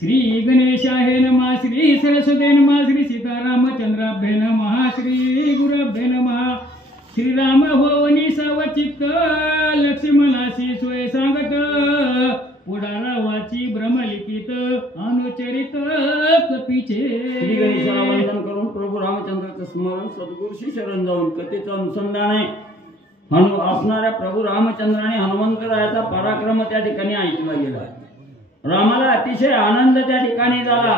श्री गणेशाय नमः, श्री सरस्वती नमः, श्री सीतारामचंद्राभ्ये नमः, श्री गुरुभ्ये नमः. श्रीराम होवनी सावचित्त, लक्ष्मणाशी सोय सांगत, पुढारावाची ब्रह्मलिखित अनुचरित कपीचे. श्री गणेशाला वंदन करून प्रभू रामचंद्राचं स्मरण सद्गुरूशी शरण जाऊन कथेचं अनुसंधान आहे. असणाऱ्या प्रभू रामचंद्राने हनुमंतरायाचा पराक्रम त्या ठिकाणी ऐकला गेला. रामाला अतिशय आनंद त्या ठिकाणी झाला.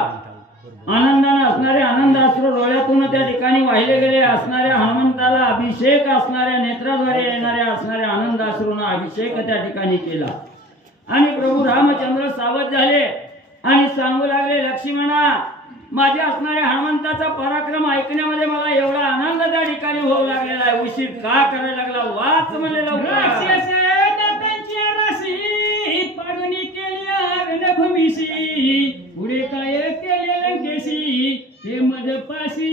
आनंदाने असणारे आनंदाश्रू डोळ्यातून त्या ठिकाणी वाहिले गेले. असणाऱ्या हनुमंताला अभिषेक, असणाऱ्या नेत्राद्वारे येणाऱ्या असणाऱ्या आनंदाश्रूंना अभिषेक त्या ठिकाणी केला. आणि प्रभू रामचंद्र सावध झाले आणि सांगू लागले, लक्ष्मणा, माझ्या असणाऱ्या हनुमंताचा पराक्रम ऐकण्यामध्ये मला एवढा आनंद त्या ठिकाणी होऊ लागलेला आहे. उशीर का करायला लागला? वाच म्हणले पुढे काय केले लंकेशी ते मजपाशी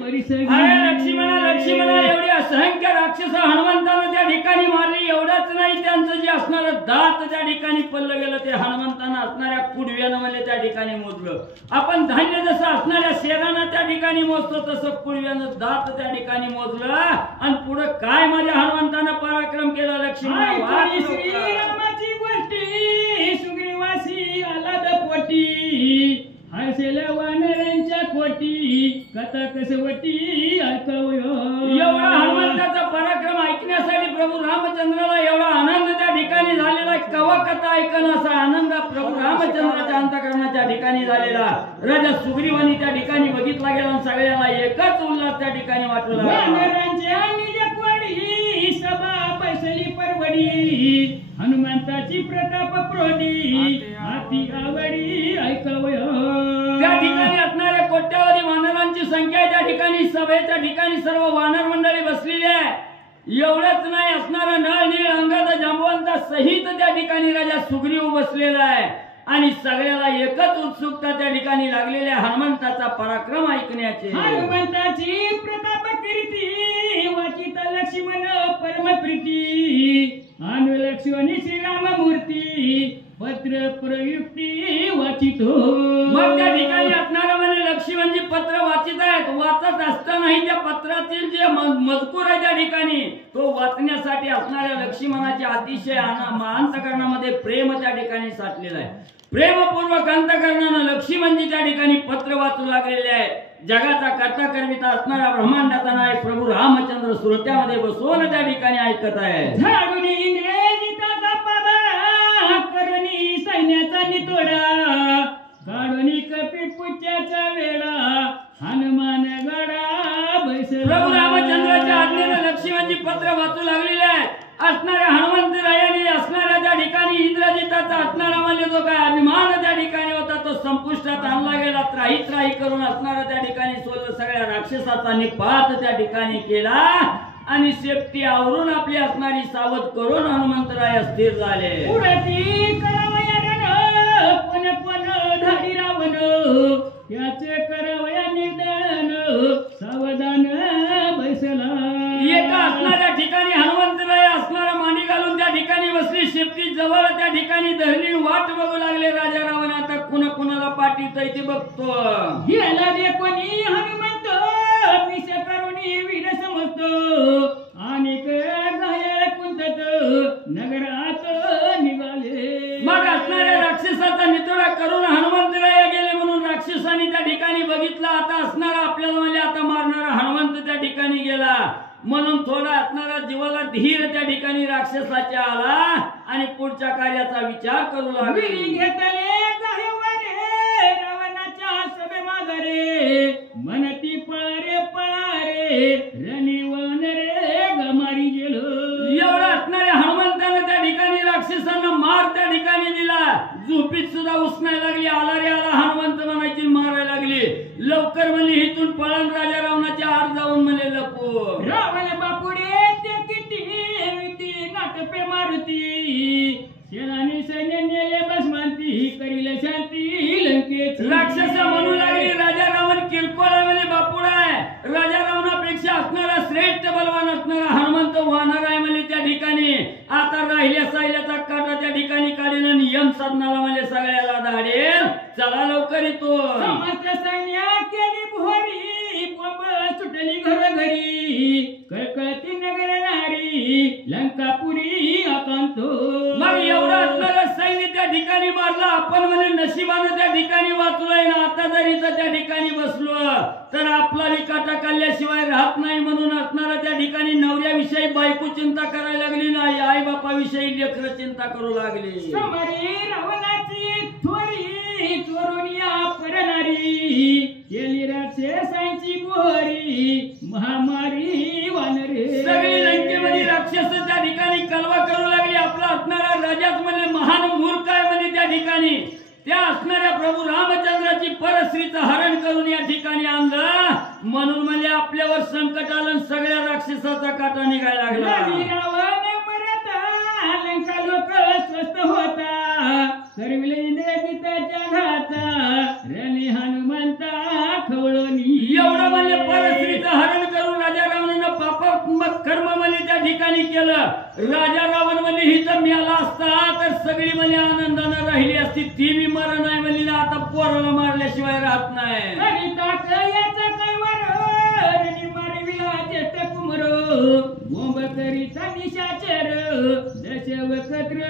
परिसर. लक्ष्मणा, एवढी असंख्य राक्षस हनुमंतानं त्या ठिकाणी मारली. एवढंच नाही, त्यांचं जे असणारं दात त्या ठिकाणी पडलं गेलं ते हनुमंतानं असणाऱ्या कुडव्यानं म्हणजे त्या ठिकाणी मोजलं. आपण धान्य जसं असणाऱ्या शेरानं त्या ठिकाणी मोजतो तसं कुडव्यानं दात त्या ठिकाणी मोजलं. आणि पुढे काय माझ्या हनुमंतानं पराक्रम केला? लक्ष्मण, श्रीरामाची गोष्टी सुग्रीवासी आलाद पोटी, हरसेल्या वानरांच्या कोटी, कथा कसवटी ऐकावयो. एवढा हनुमंताचा पराक्रम ऐकण्यासाठी प्रभू रामचंद्राला एवढा आनंद त्या ठिकाणी झालेला. कवा कथा ऐकणं असा आनंद प्रभू रामचंद्राच्या अंतःकरणाच्या ठिकाणी झालेला. राजा सुग्रीवानी त्या ठिकाणी बघितला गेला आणि सगळ्याला एकच उल्हास त्या ठिकाणी वाटू लागला. वानरांच्या निजकवाडी सभा पैसली परवडी, हनुमंताची प्रताप प्रोडी, हाती आवडी ऐकावयो. त्या ठिकाणी असणाऱ्या कोट्यावधी वानरांची संख्या त्या ठिकाणी सभेच्या ठिकाणी सर्व वानर मंडळी बसलेली आहे. एवढंच नाही, असणारा नळ नीळ अंगद जांबवंत सहित त्या ठिकाणी राजा सुग्रीव बसलेला आहे. आणि सगळ्याला एकच उत्सुकता त्या ठिकाणी लागलेल्या हनुमंताचा पराक्रम ऐकण्याचे. हनुमंताची प्रताप कीर्ती वाचित लक्ष्मण परम प्रीती, अनुलक्ष्मणी श्रीराम मूर्ती पत्र प्रयुक्ती वाचितो. मग त्या ठिकाणी असणारा म्हणजे लक्ष्मणजी पत्र वाचित आहेत. वाचत असतानाही त्या पत्रातील जे मजकूर आहे त्या ठिकाणी तो वाचण्यासाठी असणाऱ्या लक्ष्मणाचे अतिशय अंतःकरणामध्ये प्रेम त्या ठिकाणी साठलेलं आहे. प्रेमपूर्वक अंतःकरणानं लक्ष्मणजी त्या ठिकाणी पत्र वाचू लागलेले आहे. जगाचा कर्ता करविता असणारा ब्रह्मांडाचा नायक प्रभू रामचंद्र श्रोत्यामध्ये बसून त्या ठिकाणी ऐकत आहे. झाडून इंग्रजीचा पादा, करणी सैन्याचा नितोडा, काढून कपी पुच्याचा वेळा, हनुमान गडा बैसला. प्रभू रामचंद्राच्या आज्ञेने लक्ष्मणजी पत्र वाचू लागलेले आहे. असणाऱ्या हनुमंतरायाने असणाऱ्या त्या ठिकाणी इंद्रजिताचा असणारा म्हणजे जो काय अभिमान त्या ठिकाणी होता तो संपुष्टात आणला गेला. त्राही त्राही करून असणारा त्या ठिकाणी सगळ्या राक्षसाचा निपात त्या ठिकाणी केला आणि शेपटी आवरून आपली असणारी सावध करून हनुमंतराय स्थिर झाले. पुढती करावया पण पण धाडी रावण, याचे करावया निर्दळन, सावधान बैसला. एका असणाऱ्या ठिकाणी हनुमंतराय असणारा मांडी घालून त्या ठिकाणी बसली. शेपटी जवळ त्या ठिकाणी धरली. वाट बघू लागले राजा रावण. आता कुणा कुणाला पाठीत ते बघतो. गेला दे कोणी हनुमंत, मिश करुणी वीर समजतो, आणि घायल कुंतत नगरात निघाले. मग असणाऱ्या राक्षसाचा नितोडा करून हनुमंतराय गेले म्हणून राक्षसांनी त्या ठिकाणी बघितलं. आता असणारा आपल्याला म्हणजे आता मारणारा हनुमंत त्या ठिकाणी गेला म्हणून थोडा असणारा जीवाला धीर त्या ठिकाणी राक्षसाच्या आला आणि पुढच्या कार्याचा विचार करू लागले. घेतले रावणाच्या सभे माघारे, मनती पळारे पळारे, रणीवन रे गमारी गेलो. एवढा असणाऱ्या हनुमंतानं त्या ठिकाणी राक्षसांना मार त्या ठिकाणी दिला. झोपीत सुद्धा उसनायला लागली. आला रे आला हनुमंत म्हणायची, मारायला लागली. लवकर म्हणली हिथून पळण राजा रावणाच्या आड जाऊन म्हणे लपू. रावण बापुडे ते किती नाटपे मारुती, सेनानी सैन्य नेले बस मानती, करील शांती लंकेत. राक्षस म्हणू लागली राजा रावण किरकोळ म्हणजे बापुडा आहे. राजा रावणापेक्षा असणारा श्रेष्ठ बलवान असणारा हनुमंत वानर आहे म्हणजे त्या ठिकाणी. आता राहिल्या साहिल्याचा काटा त्या ठिकाणी काढीन आणि यम साधनाला म्हणजे सगळ्याला धाडेल. चला लवकर येतो. समस्त सैन्य केली भोरी, बोंब सुटली घरोघरी, कळकळती नगर नारी, लंकापुरी आकांतो. मग एवढं असणारं सैन्य त्या ठिकाणी मारलं. आपण म्हणे नशिबानं त्या ठिकाणी वाचलोय ना. आता जर इथं त्या ठिकाणी बसलो तर आपला विकाटा काढल्याशिवाय राहत नाही. म्हणून असणारा त्या ठिकाणी नवऱ्याविषयी बायको चिंता करायला लागली नाही, आई बापाविषयी लेकर चिंता करू लागली. समरी रावणाची थोरी, चोरून या परनारी, केली राक्षसांची बोरी, महामारी वानरे. सगळी लंकेमध्ये राक्षस त्या ठिकाणी कलवा करू लागली. आपला असणारा राजाच म्हणजे महान मूर्ख आहे म्हणे त्या ठिकाणी. त्या असणाऱ्या प्रभू रामचंद्राची परस्त्रीचं हरण करून या ठिकाणी आणलं. म्हणून म्हणजे आपल्यावर संकट आलं, सगळ्या राक्षसाचा काटा निघायला लागला. रावण मरता, लंका लोक स्वस्त होता, करविले इंद्रजिताच्या घाता, रणे हनुमंता खवळणी. एवढं म्हणजे परस्त्रीचं हरण करून राजा रावणानं पापात्मक कर्म म्हणजे त्या ठिकाणी केलं. राजा रावण म्हणजे हिथं मिळाला असता तर सगळी म्हणजे आनंदानं राहिली असती. ती बी मरण आहे म्हणजे आता पोराला मारल्याशिवाय राहत नाही. बोंब करीता निशाचर, दशवक्त्र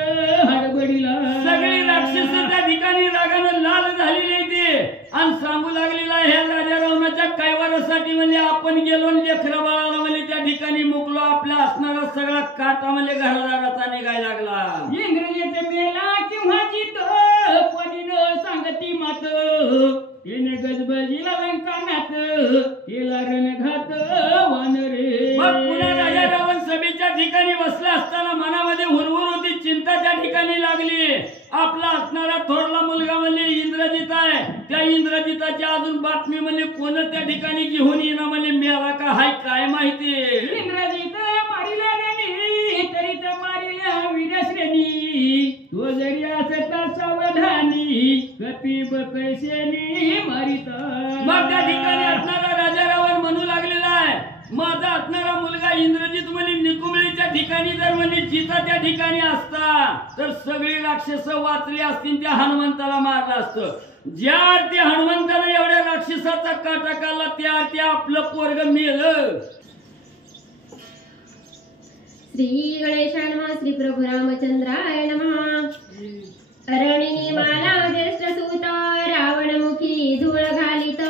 हडबडीला. सगळी राक्षस त्या ठिकाणी रागानं लाल झालेली ते आणि सांगू लागलेला ह्या राजा रावणाच्या कैवारासाठी म्हणजे आपण गेलो लेकरं बाळाला म्हणजे त्या ठिकाणी मुकलो. आपला असणारा सगळा काटा म्हणजे घरदाराचा निघायला लागला. इंग्रजीत मेला किंवा जितो, कोणी न सांगती मात, येणे गजबजीला लंकानात, केला रणघात वानरे. मग पुन्हा राजा रावण सभेच्या ठिकाणी बसला असताना मनामध्ये हुरहुर होती, चिंता त्या ठिकाणी लागली. आपला असणारा थोरला मुलगा म्हणजे इंद्रजित आहे. त्या इंद्रजिताची अजून बातमी म्हणजे कोण त्या ठिकाणी घेऊन येणं म्हणजे मिळाला का हाय काय माहिती. इंद्रजित मारिला नाही तरी तर मारिल्या वीरश्रेणी, तो जरी असता सावधानी, कपिब कैसेनी मारिता. मग त्या ठिकाणी असणारा राजा रावण म्हणू लागलेला आहे, माझा असणारा मुलगा इंद्रजित म्हणजे निकुंबळीच्या ठिकाणी जर म्हणजे जिता त्या ठिकाणी असता तर सगळी राक्षस वाचली असतील, त्या हनुमंताला मारलं असतं. ज्या अर्थी हनुमंताला एवढ्या राक्षसाचा काटा काढला त्या अर्थी आपलं पोरग मेलं. श्री गणेशाय नमः. श्री प्रभू रामचंद्राय नमः. अरणिनी माला ज्येष्ठ सूत, रावणमुखी धूळ घालित,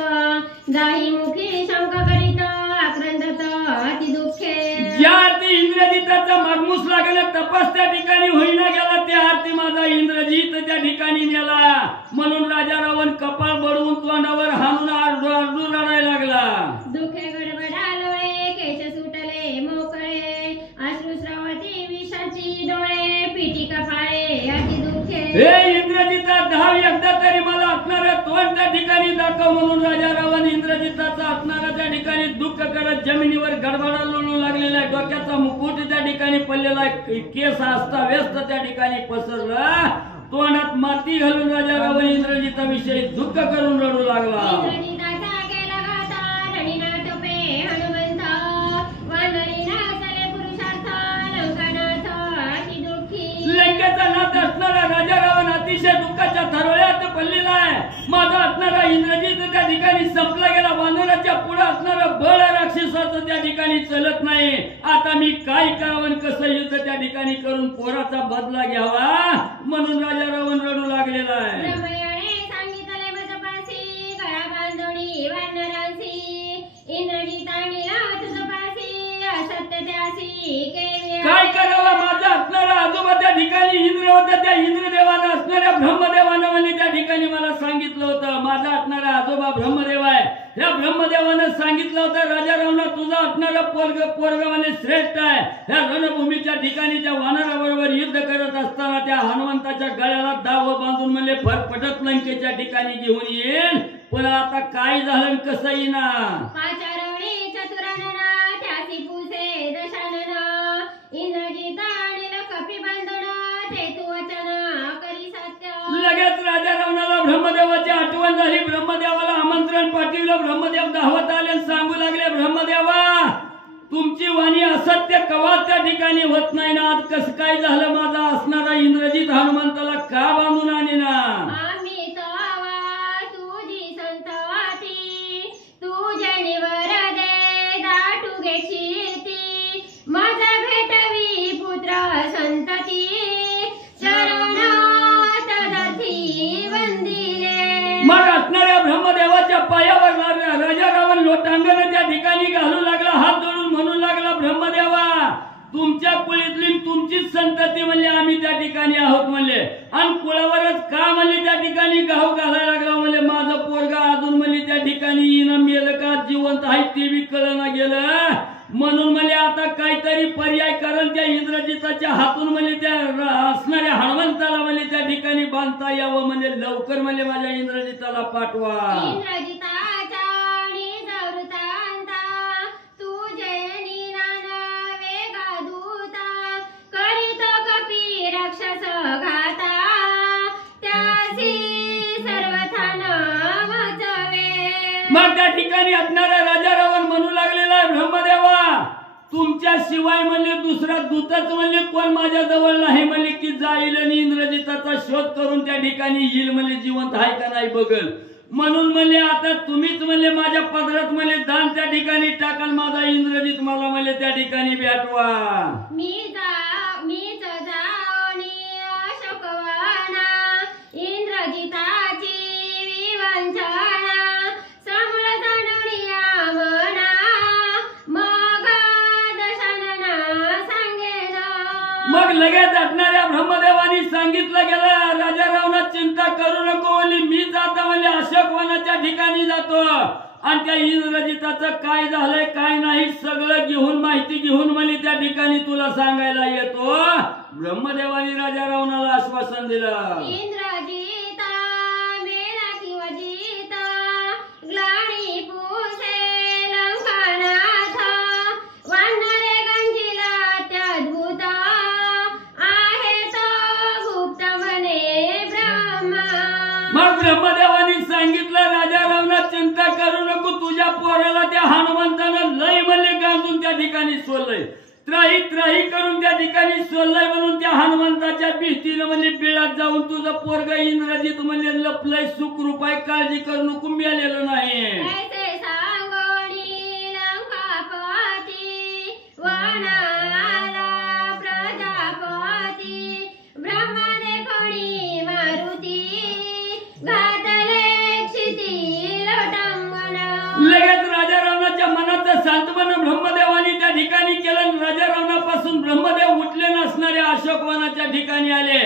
जाही मुखी शंक करीत, आक्रंदत अति दुःखे. ज्या अर्थी इंद्रजिताचा मागमूस लागला, तपास त्या ठिकाणी होईना गेला, त्या अर्थी माझा इंद्रजित त्या ठिकाणी मेला. म्हणून राजा रावण कपाळ बडवून तोंडावर हाणून आरडू रडायला लागला. दुःखे गडबडालोळे, केश सुटले मोकळे, अश्रुस्रवती विषाची डोळे, पिटी कपाळे अति दुःखे. हे इंद्रजिता, धाव एकदा तरी मला असणारा तोंड त्या ठिकाणी दाखव. म्हणून राजा रावण इंद्रजिताचा असणारा त्या ठिकाणी दुःख करत जमिनीवर गडबडा लोळू लागलेला आहे. डोक्याचा मुकुट त्या ठिकाणी पडलेला आहे, केस असता व्यस्त त्या ठिकाणी पसरला. तोंडात माती घालून राजा रावण इंद्रजिताविषयी दुःख करून रडू लागला. इंद्रजिताचा केला घाता, रणीना टोपे हनुमंत, वानरीना चले पुरुषार्थ, लंकानाथ अति दुःखी. लंकेचा नाथ असणारा राजा रावण अतिशय दुःखाच्या थरोळ्यात पडलेला आहे. माझा असणारा इंद्रजित त्या ठिकाणी संपला गेला. वानराच्या पुढे असणारा बळ राक्षसाचं त्या ठिकाणी चलत नाही. आता मी काय करावं, कसं युद्ध त्या ठिकाणी करून पोराचा बदला घ्यावा, म्हणून राजा रावण रडू लागलेला आहे. रमयाने सांगितले मजपासी, गळा बांधणी वानरांसी, इंद्रजिताने तुझपासी, असत्य त्यासी केले. काय करावं, माझा असणारा आजोबा त्या ठिकाणी इंद्र होता. त्या इंद्रदेवानं असणाऱ्या ब्रह्मदेवानं म्हणजे त्या ठिकाणी मला सांगितलं होतं, माझा असणारा आजोबा ब्रह्मदेव आहे. त्या ब्रह्मदेवानं सांगितलं होतं, राजा रावणा तुझा असणारा पोरग म्हणजे श्रेष्ठ आहे. त्या रणभूमीच्या ठिकाणी त्या वानराबरोबर युद्ध करत असताना त्या हनुमंताच्या गळ्याला दाव बांधून म्हणजे फरफटत लंकेच्या ठिकाणी घेऊन येईल. पण आता काय झालं, कसं येईना. पाचारवणी चतुरानना, त्यासी पुसे दशानन, इंद्रजित आणील कपी बांधण, ते तू वचन करी सत्य. लगेच राजा रावणाला ब्रह्मदेवाची आठवण झाली. ब्रह्मदेवाला आमंत्रण पाठवलं. ब्रह्मदेव धावत आले आणि सांगू लागले, ब्रह्मदेवा तुमची वाणी असत्य कवा त्या ठिकाणी होत नाही ना. आज कसं काय झालं, माझा असणारा इंद्रजित हनुमंताला का बांधून आणेना. आम्ही तवा पायावर राजा रावण लोटांगण त्या ठिकाणी घालू लागला, हात जोडून म्हणू लागला, ब्रह्मदेवा तुमच्या कुळीतली तुमचीच संतती म्हणले आम्ही त्या ठिकाणी आहोत म्हणले, आणि कुळावरच का म्हणले त्या ठिकाणी घाव घालायला लागला म्हणले, माझं पोरगा अजून म्हणले त्या ठिकाणी येणं मेलं का जिवंत आहे ते बी कळना गेलं, म्हणून म्हणले आता काहीतरी पर्याय करण त्या इंद्रजिताच्या हातून म्हणले त्या असणाऱ्या हनुमंताला म्हणले त्या ठिकाणी बांधता यावं म्हणजे लवकर म्हणले माझ्या इंद्रजिताला पाठवा. इंद्रजिताच्या निजवृत्तांता तू जयनी नाना वेगादूता करीतो कपी राक्षस घाता त्यासी सर्वथा नाम वाचवे. मग त्या ठिकाणी असणारा राजा रावण म्हणू लागलेला आहे, ब्रह्मदेवा तुमच्या शिवाय म्हणले दुसरा दूतच म्हणले कोण माझ्या जवळ नाही म्हणले की जाईल आणि इंद्रजिताचा शोध करून त्या ठिकाणी येईल म्हणले, जिवंत आहे का नाही बघल, म्हणून म्हणले आता तुम्हीच म्हणले माझ्या पदरात म्हणले दान त्या ठिकाणी टाकाल, माझा इंद्रजित मला म्हणले त्या ठिकाणी भेटवा. मीच जाऊनी अशोकवना इंद्रजिताची विवंचना समूळ जाणूनिया मना मग दशानना सांगेन. मग लगेच असणाऱ्या ब्रह्मदेवानी सांगितलं गेलं, राजा रावणात चिंता करू नको म्हणले, मी जाता म्हणले अशोकवनाच्या ठिकाणी जातो आणि त्या इंद्रजिताचं काय झालंय काय नाही सगळं घेऊन माहिती घेऊन म्हणले त्या ठिकाणी तुला सांगायला येतो. ब्रह्मदेवानी राजा रावणाला आश्वासन दिलं. इंद्रजिता मेला किंवा जिता ग्लानी पुसे लंकानाथ वानरे गंजिला अत्यद्भुत आहे तो गुप्त म्हणे ब्रह्मा. मग ब्रह्मदेवानी सांगितलं राजा रावणात चिंता करू नको, तुझ्या पोराला त्या हनुमंतानं लय म्हणले गांजून त्या ठिकाणी सोडलंय, त्राही त्राही करून त्या ठिकाणी सोडलंय, म्हणून त्या हनुमंताच्या भीतीनं म्हणजे बिळात जाऊन तुझं पोरग इंद्रजित म्हणजे लपलंय, सुखरूप आहे, काळजी करू नको, मिळालेलं नाही. ऐसे सांगोनी लंकापती वनाला प्रजापती ब्रह्मदेव कोणी मारुती घातले क्षिती लोटांगण. लगेच राजा रावणाच्या मनाचं सांत्वन ब्रह्मदेवानी त्या ठिकाणी केलं. राजा रावणापासून ब्रह्मदेव उठले नसणारे अशोकवनाच्या ठिकाणी आले.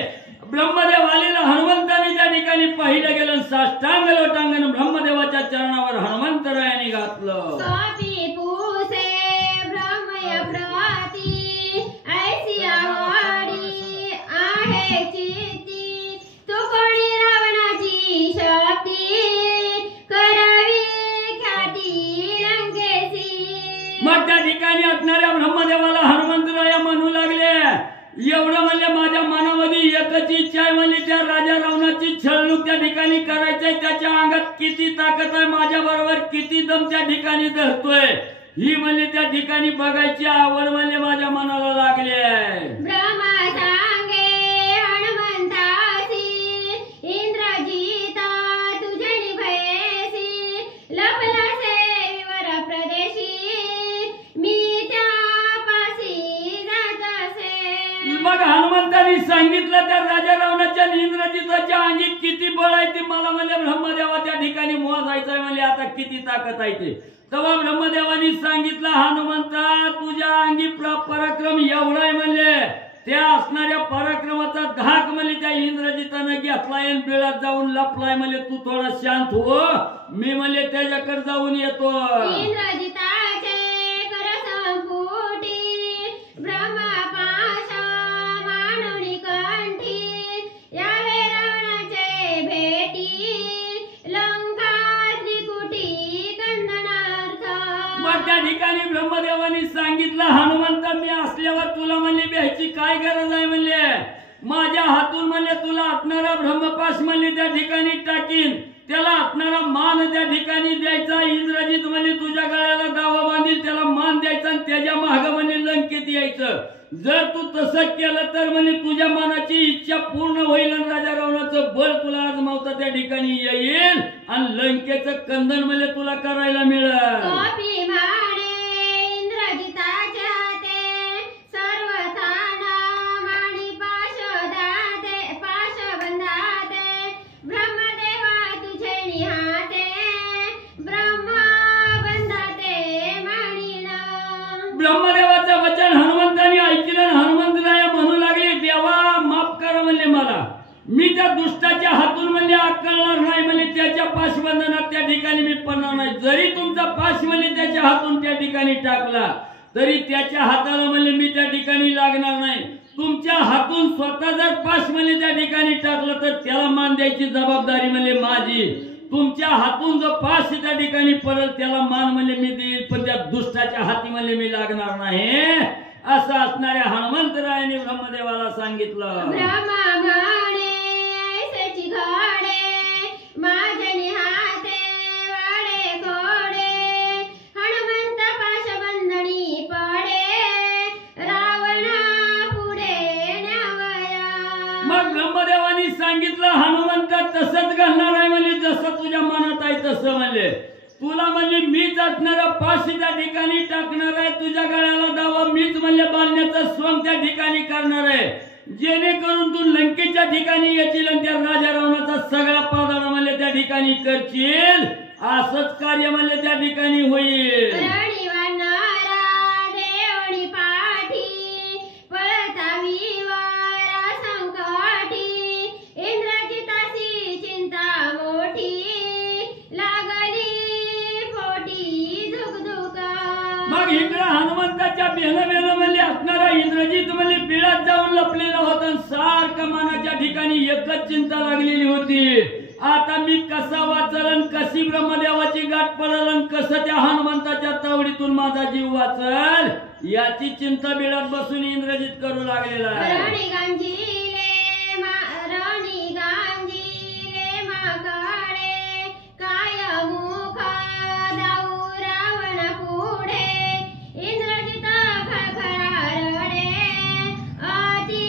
ब्रह्मदेव आलेला हनुमंताने त्या ठिकाणी पाहिलं गेलं, साष्टांग लोटांगण ब्रह्मदेवाच्या चरणावर हनुमंतरायाने घातलं. कपी पुसे ब्रह्मय प्रती ऐसी आवडी आहे चित्ती तू कोणी रावणाची शक्ती करावी ख्याती लंकेसी. मग त्या ठिकाणी असणाऱ्या ब्रह्मदेवाला हनुमंतराया म्हणू लागले, एवढं म्हणले माझ्या मनामध्ये एकच इच्छा आहे म्हणले त्या राजा रावणाची छळणूक त्या ठिकाणी करायचंय, त्याच्या अंगात किती ताकद आहे, माझ्या बरोबर किती दम त्या ठिकाणी धरतोय, ही म्हणले त्या ठिकाणी बघायची आवड म्हणले माझ्या मनाला लागली आहे. ब्रह्मा सांगे हनुमंतासी इंद्रजिता तुझे भयसी लपलासे विवर प्रदेशी मी त्यापासी जात असे. मग हनुमंतांनी सांगितलं त्या राजा रावणाच्या इंद्रजिताच्या अंगी किती बळ आहे ते मला म्हणले ब्रह्मदेवा त्या ठिकाणी मोजायचंय म्हणले आता किती ताकद आहे ते. तेव्हा ब्रह्मदेवानी सांगितलं हनुमंता तुझ्या अंगी पराक्रम एवढा आहे म्हणले, त्या असणाऱ्या पराक्रमाचा धाक म्हणले त्या इंद्रजितानं घेतलाय, बिळात जाऊन लपलाय म्हणले, तू थोडा शांत हो, मी म्हणले त्याच्याकडे जाऊन येतो. इंद्रजिताचे कर संपुटी ब्रह्मपाशा मानुनी कंठी यावे रावणाचे भेटी लंका त्रिकुटी कंदनार्थ. मग त्या ठिकाणी ब्रह्मदेवानी सांगितलं हनुमंता मी असल्यावर तुला म्हणले भ्यायची काय गरज आहे म्हणले, माझ्या हातून म्हणले तुला असणारा ब्रह्मपाश म्हणले त्या ठिकाणी टाकीन, त्याला असणारा मान त्या ठिकाणी द्यायचा, इंद्रजित म्हणले तुझ्या गळ्याला दावा बांधील त्याला मान द्यायचा आणि त्याच्या माग म्हणले लंकेत यायचं. जर तू तसं केलं तर म्हणजे तुझ्या मनाची इच्छा पूर्ण होईल आणि राजा रावणाचं बळ तुला आजमावता त्या ठिकाणी येईल आणि लंकेचं कंदन म्हणजे तुला करायला मिळेल. कपी माने इंद्रजिताच्या ते सर्वथान माणी पाश बंधाते ब्रह्मदेवा तुझे निहाते त्याच्या पाशबंधनात त्या ठिकाणी मी पडणार नाही. जरी तुमचा पाश म्हणजे त्याच्या हातून त्या ठिकाणी टाकला तरी त्याच्या हाताला म्हणजे मी त्या ठिकाणी लागणार नाही. तुमच्या हातून स्वतः जर पाश म्हणजे त्या ठिकाणी टाकलं तर त्याला मान द्यायची जबाबदारी म्हणजे माझी. तुमच्या हातून जो पाश त्या ठिकाणी पडेल त्याला मान म्हणजे मी देईल, पण त्या दुष्टाच्या हाती म्हणजे मी लागणार नाही. असं असणाऱ्या हनुमंतरायाने ब्रह्मदेवाला सांगितलं. ब्रह्मा म्हणे ऐसेची घडे माझ्याने हाते वाडे घोडे हनुमंत पाशबंधनी पडे रावणा पुढे न्यावया. मग ब्रह्मदेवानी सांगितलं हनुमंत तसंच घालणार आहे म्हणजे जसं तुझ्या मनात आहे तसं म्हणजे तुला म्हणजे मीच असणारा पाशी त्या ठिकाणी टाकणार आहे. तुझ्या गळ्याला दावा मीच म्हणजे बांधण्याचा स्वंग त्या ठिकाणी करणार आहे, जेणेकरून तू लंकेच्या ठिकाणी येशील आणि त्या राजा रावणाचा सगळा पादाडा म्हणजे त्या ठिकाणी करशील. असंच कार्य म्हणजे त्या ठिकाणी होईल. रणी वानरा देवणी पाठी पळता विवारा संकटी इंद्रजिताची चिंता मोठी लागली पोटी झुकझुका. मग इकडे हनुमंताच्या बेहन मध्ये असणारा इंद्रजित म्हणजे बिळात जाऊन लपलेला होता. सारखा मनाच्या ठिकाणी एकच चिंता लागलेली होती. आता मी कसा वाचलन, कशी ब्रह्मदेवाची गाठ पडलन, कसं त्या हनुमंताच्या तावडीतून माझा जीव वाचल याची चिंता बिळात बसून इंद्रजित करू लागलेला आहे. रणी गांजीले माकडे काय मुख दाऊ रावण पुढे इंद्रजिता खळखळा रडे अति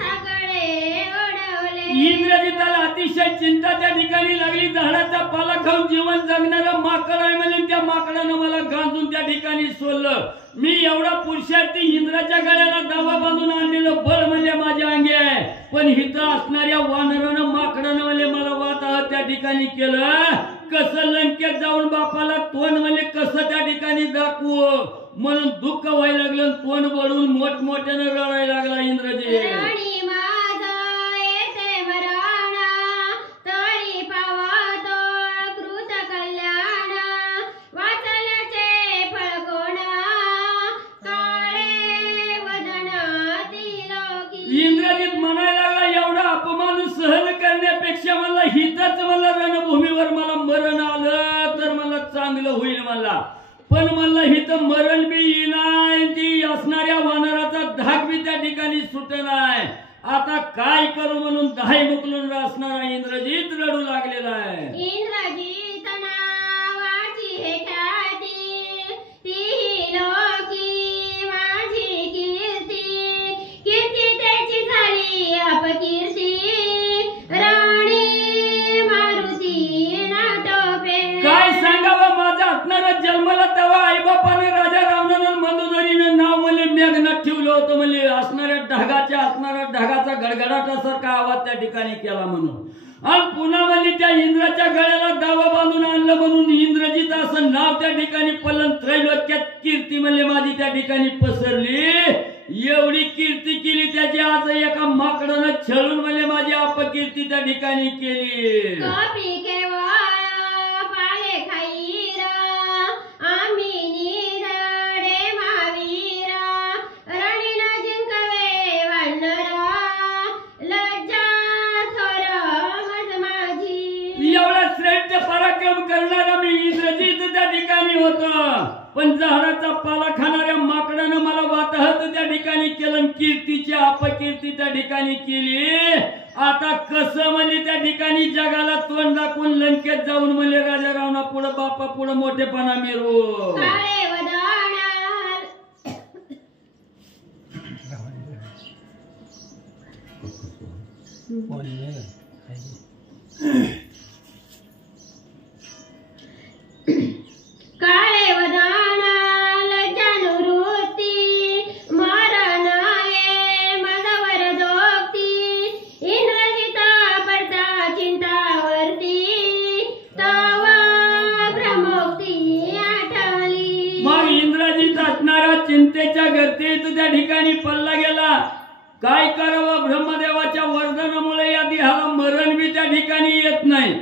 साकडे ओढवले. इंद्रजिताला अतिशय चिंता त्या ठिकाणी लागली. झाडाचा पाला खाऊन जीवन जगणारं माकड आहे म्हणजे त्या माकडानं मला गांजून त्या ठिकाणी सोडलं. मी एवढा पुरुषार्थी इंद्राच्या गळ्याला दावा बांधून आणलेलं बळ म्हणजे माझ्या अंगी आहे, पण हिथं असणाऱ्या वानरानं माकडानं म्हणजे मला वाताहत त्या ठिकाणी केलं. कसं लंकेत जाऊन बापाला तोंड म्हणजे कसं त्या ठिकाणी दाखवू म्हणून दुःख व्हायला लागलं. तोंड बळून मोठमोठ्यानं रडायला लागला इंद्रजित. रणी माझं येते मरण तरी पावतो कृत कल्याण वाचल्याचे फळ कोण काळे वदन तिलोकी. इंद्रजित म्हणायला लागला एवढा अपमान सहन करण्यापेक्षा मला हितच मला रणभूमीवर मला मरण आलं तर मला चांगलं होईल मला, पण मला हिथं मरण बी येणार ती असणाऱ्या वानराचा धाक बी त्या ठिकाणी सुटणार. आता काय करू म्हणून धाय मुकलून असणारा इंद्रजित रडू लागलेला आहे. इंद्रजित नावाची हे ख्याती ती लोकी माझी कीर्ती कीर्ती त्याची झाली अपकीर्ती राणी मारुती नाटोपे. काय सांगावं माझा असणारा जन्माला तेव्हा आईबापाने राजा रावणानं मंदोदरीनं नाव म्हणजे मेघनाथ ठेवलं होतं म्हणजे असणाऱ्या ढगाचा गडगडाटासारखा आवाज त्या ठिकाणी केला म्हणून आणि पुन्हा म्हणजे त्या इंद्राच्या गळ्याला दावा बांधून आणलं म्हणून इंद्रजित असं नाव त्या ठिकाणी पलन. त्रैलोक्यात कीर्ती म्हणजे माझी त्या ठिकाणी पसरली. एवढी कीर्ती केली त्याची आज एका माकडानं छळून म्हणजे माझी अपकीर्ती त्या ठिकाणी केली. कपी केवळ पाले खाईर आम्ही निरडे महावीर रणीन जिंकवे वानर लज्जा थोर मज माझी. एवढा श्रेष्ठ पराक्रम करणारा मी इंद्रजित त्या ठिकाणी होतो, पण झाडाचा पाला खाणाऱ्या माकडानं मला वाताहत त्या ठिकाणी केलं. कीर्तीची अपकीर्ती त्या ठिकाणी केली. आता कसं म्हणजे त्या ठिकाणी जगाला तोंड दाखवून लंकेत जाऊन म्हणजे राजा रावणा पुढे बापा पुढे मोठेपणा मिळवू. काळे वदन काळे वदन लज्जानुवृत्ती मरण ये मजवर दोक्ती इंद्रजिता पडता चिंतावरती तवा ब्रह्मोक्ती आठवली. मग इंद्रजित असणारा चिंतेच्या गर्तेत त्या ठिकाणी पडला गेला. काय करावं ब्रह्मदेवाच्या वरदानामुळे या देहाला मरण बी त्या ठिकाणी येत नाही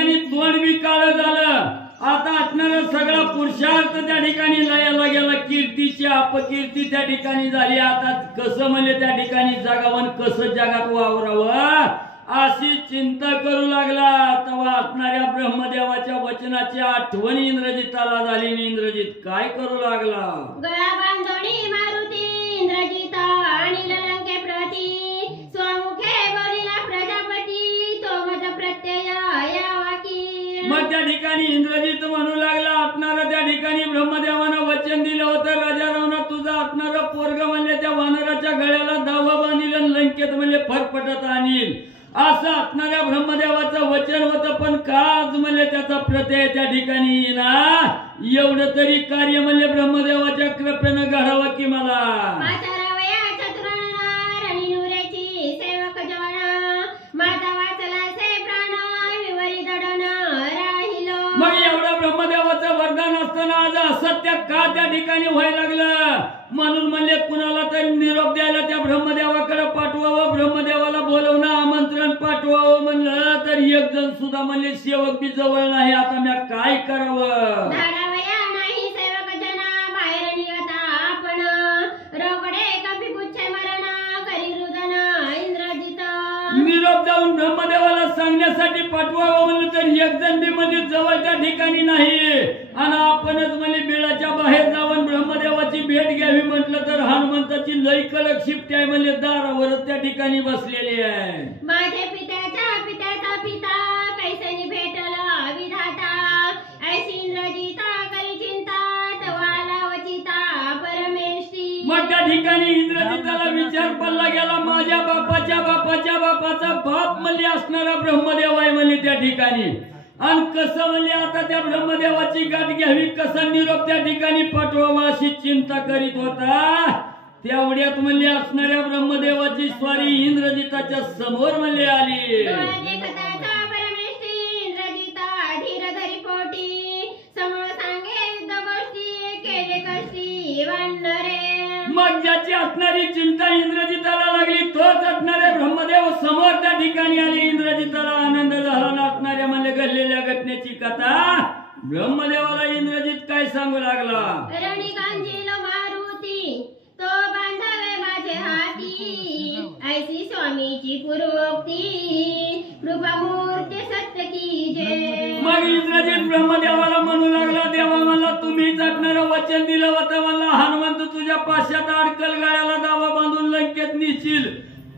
ठिकाणी तोंड बी काळ झालं. आता असणारा सगळा पुरुषार्थ त्या ठिकाणी लयाला गेला. कीर्तीची अपकीर्ती त्या ठिकाणी झाली. आता कसं म्हणजे त्या ठिकाणी जगावं, कसं जगात वावरावं अशी चिंता करू लागला. तेव्हा असणाऱ्या ब्रह्मदेवाच्या वचनाची आठवण इंद्रजिताला झाली. इंद्रजित काय करू लागला? गळा बांधोणी मारुती इंद्रजित आणि लंके प्रती स्वमुखे बोलिला प्रजापती तो मज प्रत्यय यावा की. मग त्या ठिकाणी इंद्रजित म्हणू लागला, असणारा त्या ठिकाणी ब्रह्मदेवानं वचन दिलं होतं, राजा रावणा तुझा असणारा पोरग म्हणजे त्या वानराच्या गळ्याला दावा बांधील आणि लंकेत म्हणजे फरफटत आणील असं असणाऱ्या ब्रह्मदेवाचं वचन होतं. पण काच म्हणजे त्याचा प्रत्यय त्या ठिकाणी ना एवढं तरी कार्य म्हणजे ब्रह्मदेवाच्या कृपेनं घडावं की मला. मग एवढं ब्रह्मदेवाचं वरदान असताना आज असत्य का त्या ठिकाणी व्हायला लागलं? म्हणून म्हणले कुणाला तरी निरोप द्यायला त्या ब्रह्मदेवाकडे पाठवावं, ब्रह्मदेवाला बोलवणं, आमंत्रण पाठवावं म्हणलं तर एक जण सुद्धा म्हणले सेवक बी जवळ नाही. आता मी काय करावं? निरोप जाऊन ब्रह्मदेवाला सांगण्यासाठी पाठवावं म्हणलं तर एक जण बी म्हणजे जवळ त्या ठिकाणी नाही. आणि आपणच म्हणजे बिळाच्या बाहेर जाऊन ब्रह्मदेवाची भेट घ्यावी म्हटलं तर हनुमंताची लई कडक शिफ्ट आहे म्हणजे दारावरच त्या ठिकाणी बसलेली आहे. माझे पित्याचा पित्याचा पिता कैसनी भेटला विधाता ऐशी इंद्रजिता करी चिंता तवाला वचिता परमेष्ठी. मग त्या ठिकाणी इंद्रजिताला विचार पडला गेला, माझ्या बापाच्या बापाच्या बापाचा बाप म्हणले असणारा ब्रह्मदेव आहे म्हणले त्या ठिकाणी. आणि कसं म्हणले आता त्या ब्रह्मदेवाची गाठ घ्यावी, कसा निरोप त्या ठिकाणी पाठवावा अशी चिंता करीत होता. तेवढ्यात म्हणले असणाऱ्या ब्रह्मदेवाची स्वारी इंद्रजिताच्या समोर म्हणले आली. मग ज्याची असणारी चिंता इंद्रजिताला लागली तोच असणारे ब्रह्मदेव समोर त्या ठिकाणी आले. इंद्रजिताला आनंद झाला ना असणाऱ्या म्हणजे घडलेल्या घटनेची कथा ब्रह्मदेवाला इंद्रजित काय सांगू लागला? मारुती तो बांधावे माझे हाती ऐसी स्वामीची पूर्वोक्ती कृपामूर्ती सत्य की जय. मग इंद्रजित ब्रह्मदेवाला म्हणू लागला, देवा मला तुम्ही जगणारं वचन दिलं होतं, मला हनुमंत तुझ्या पाशात अडकल गाड्याला दावा बांधून लंकेत नेशील.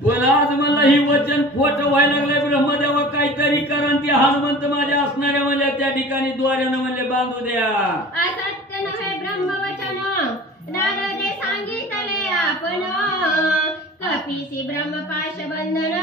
पण आज मला ही वचन खोट व्हायला लागलंय. ब्रह्मदेवा काहीतरी कारण ती हनुमंत माझ्या असणाऱ्या मला त्या ठिकाणी द्वारानं मला बांधू द्या. असत्य नव्हे ब्रह्मवचन नारदे सांगितले आपण कपीसी ब्रह्मपाश बंधन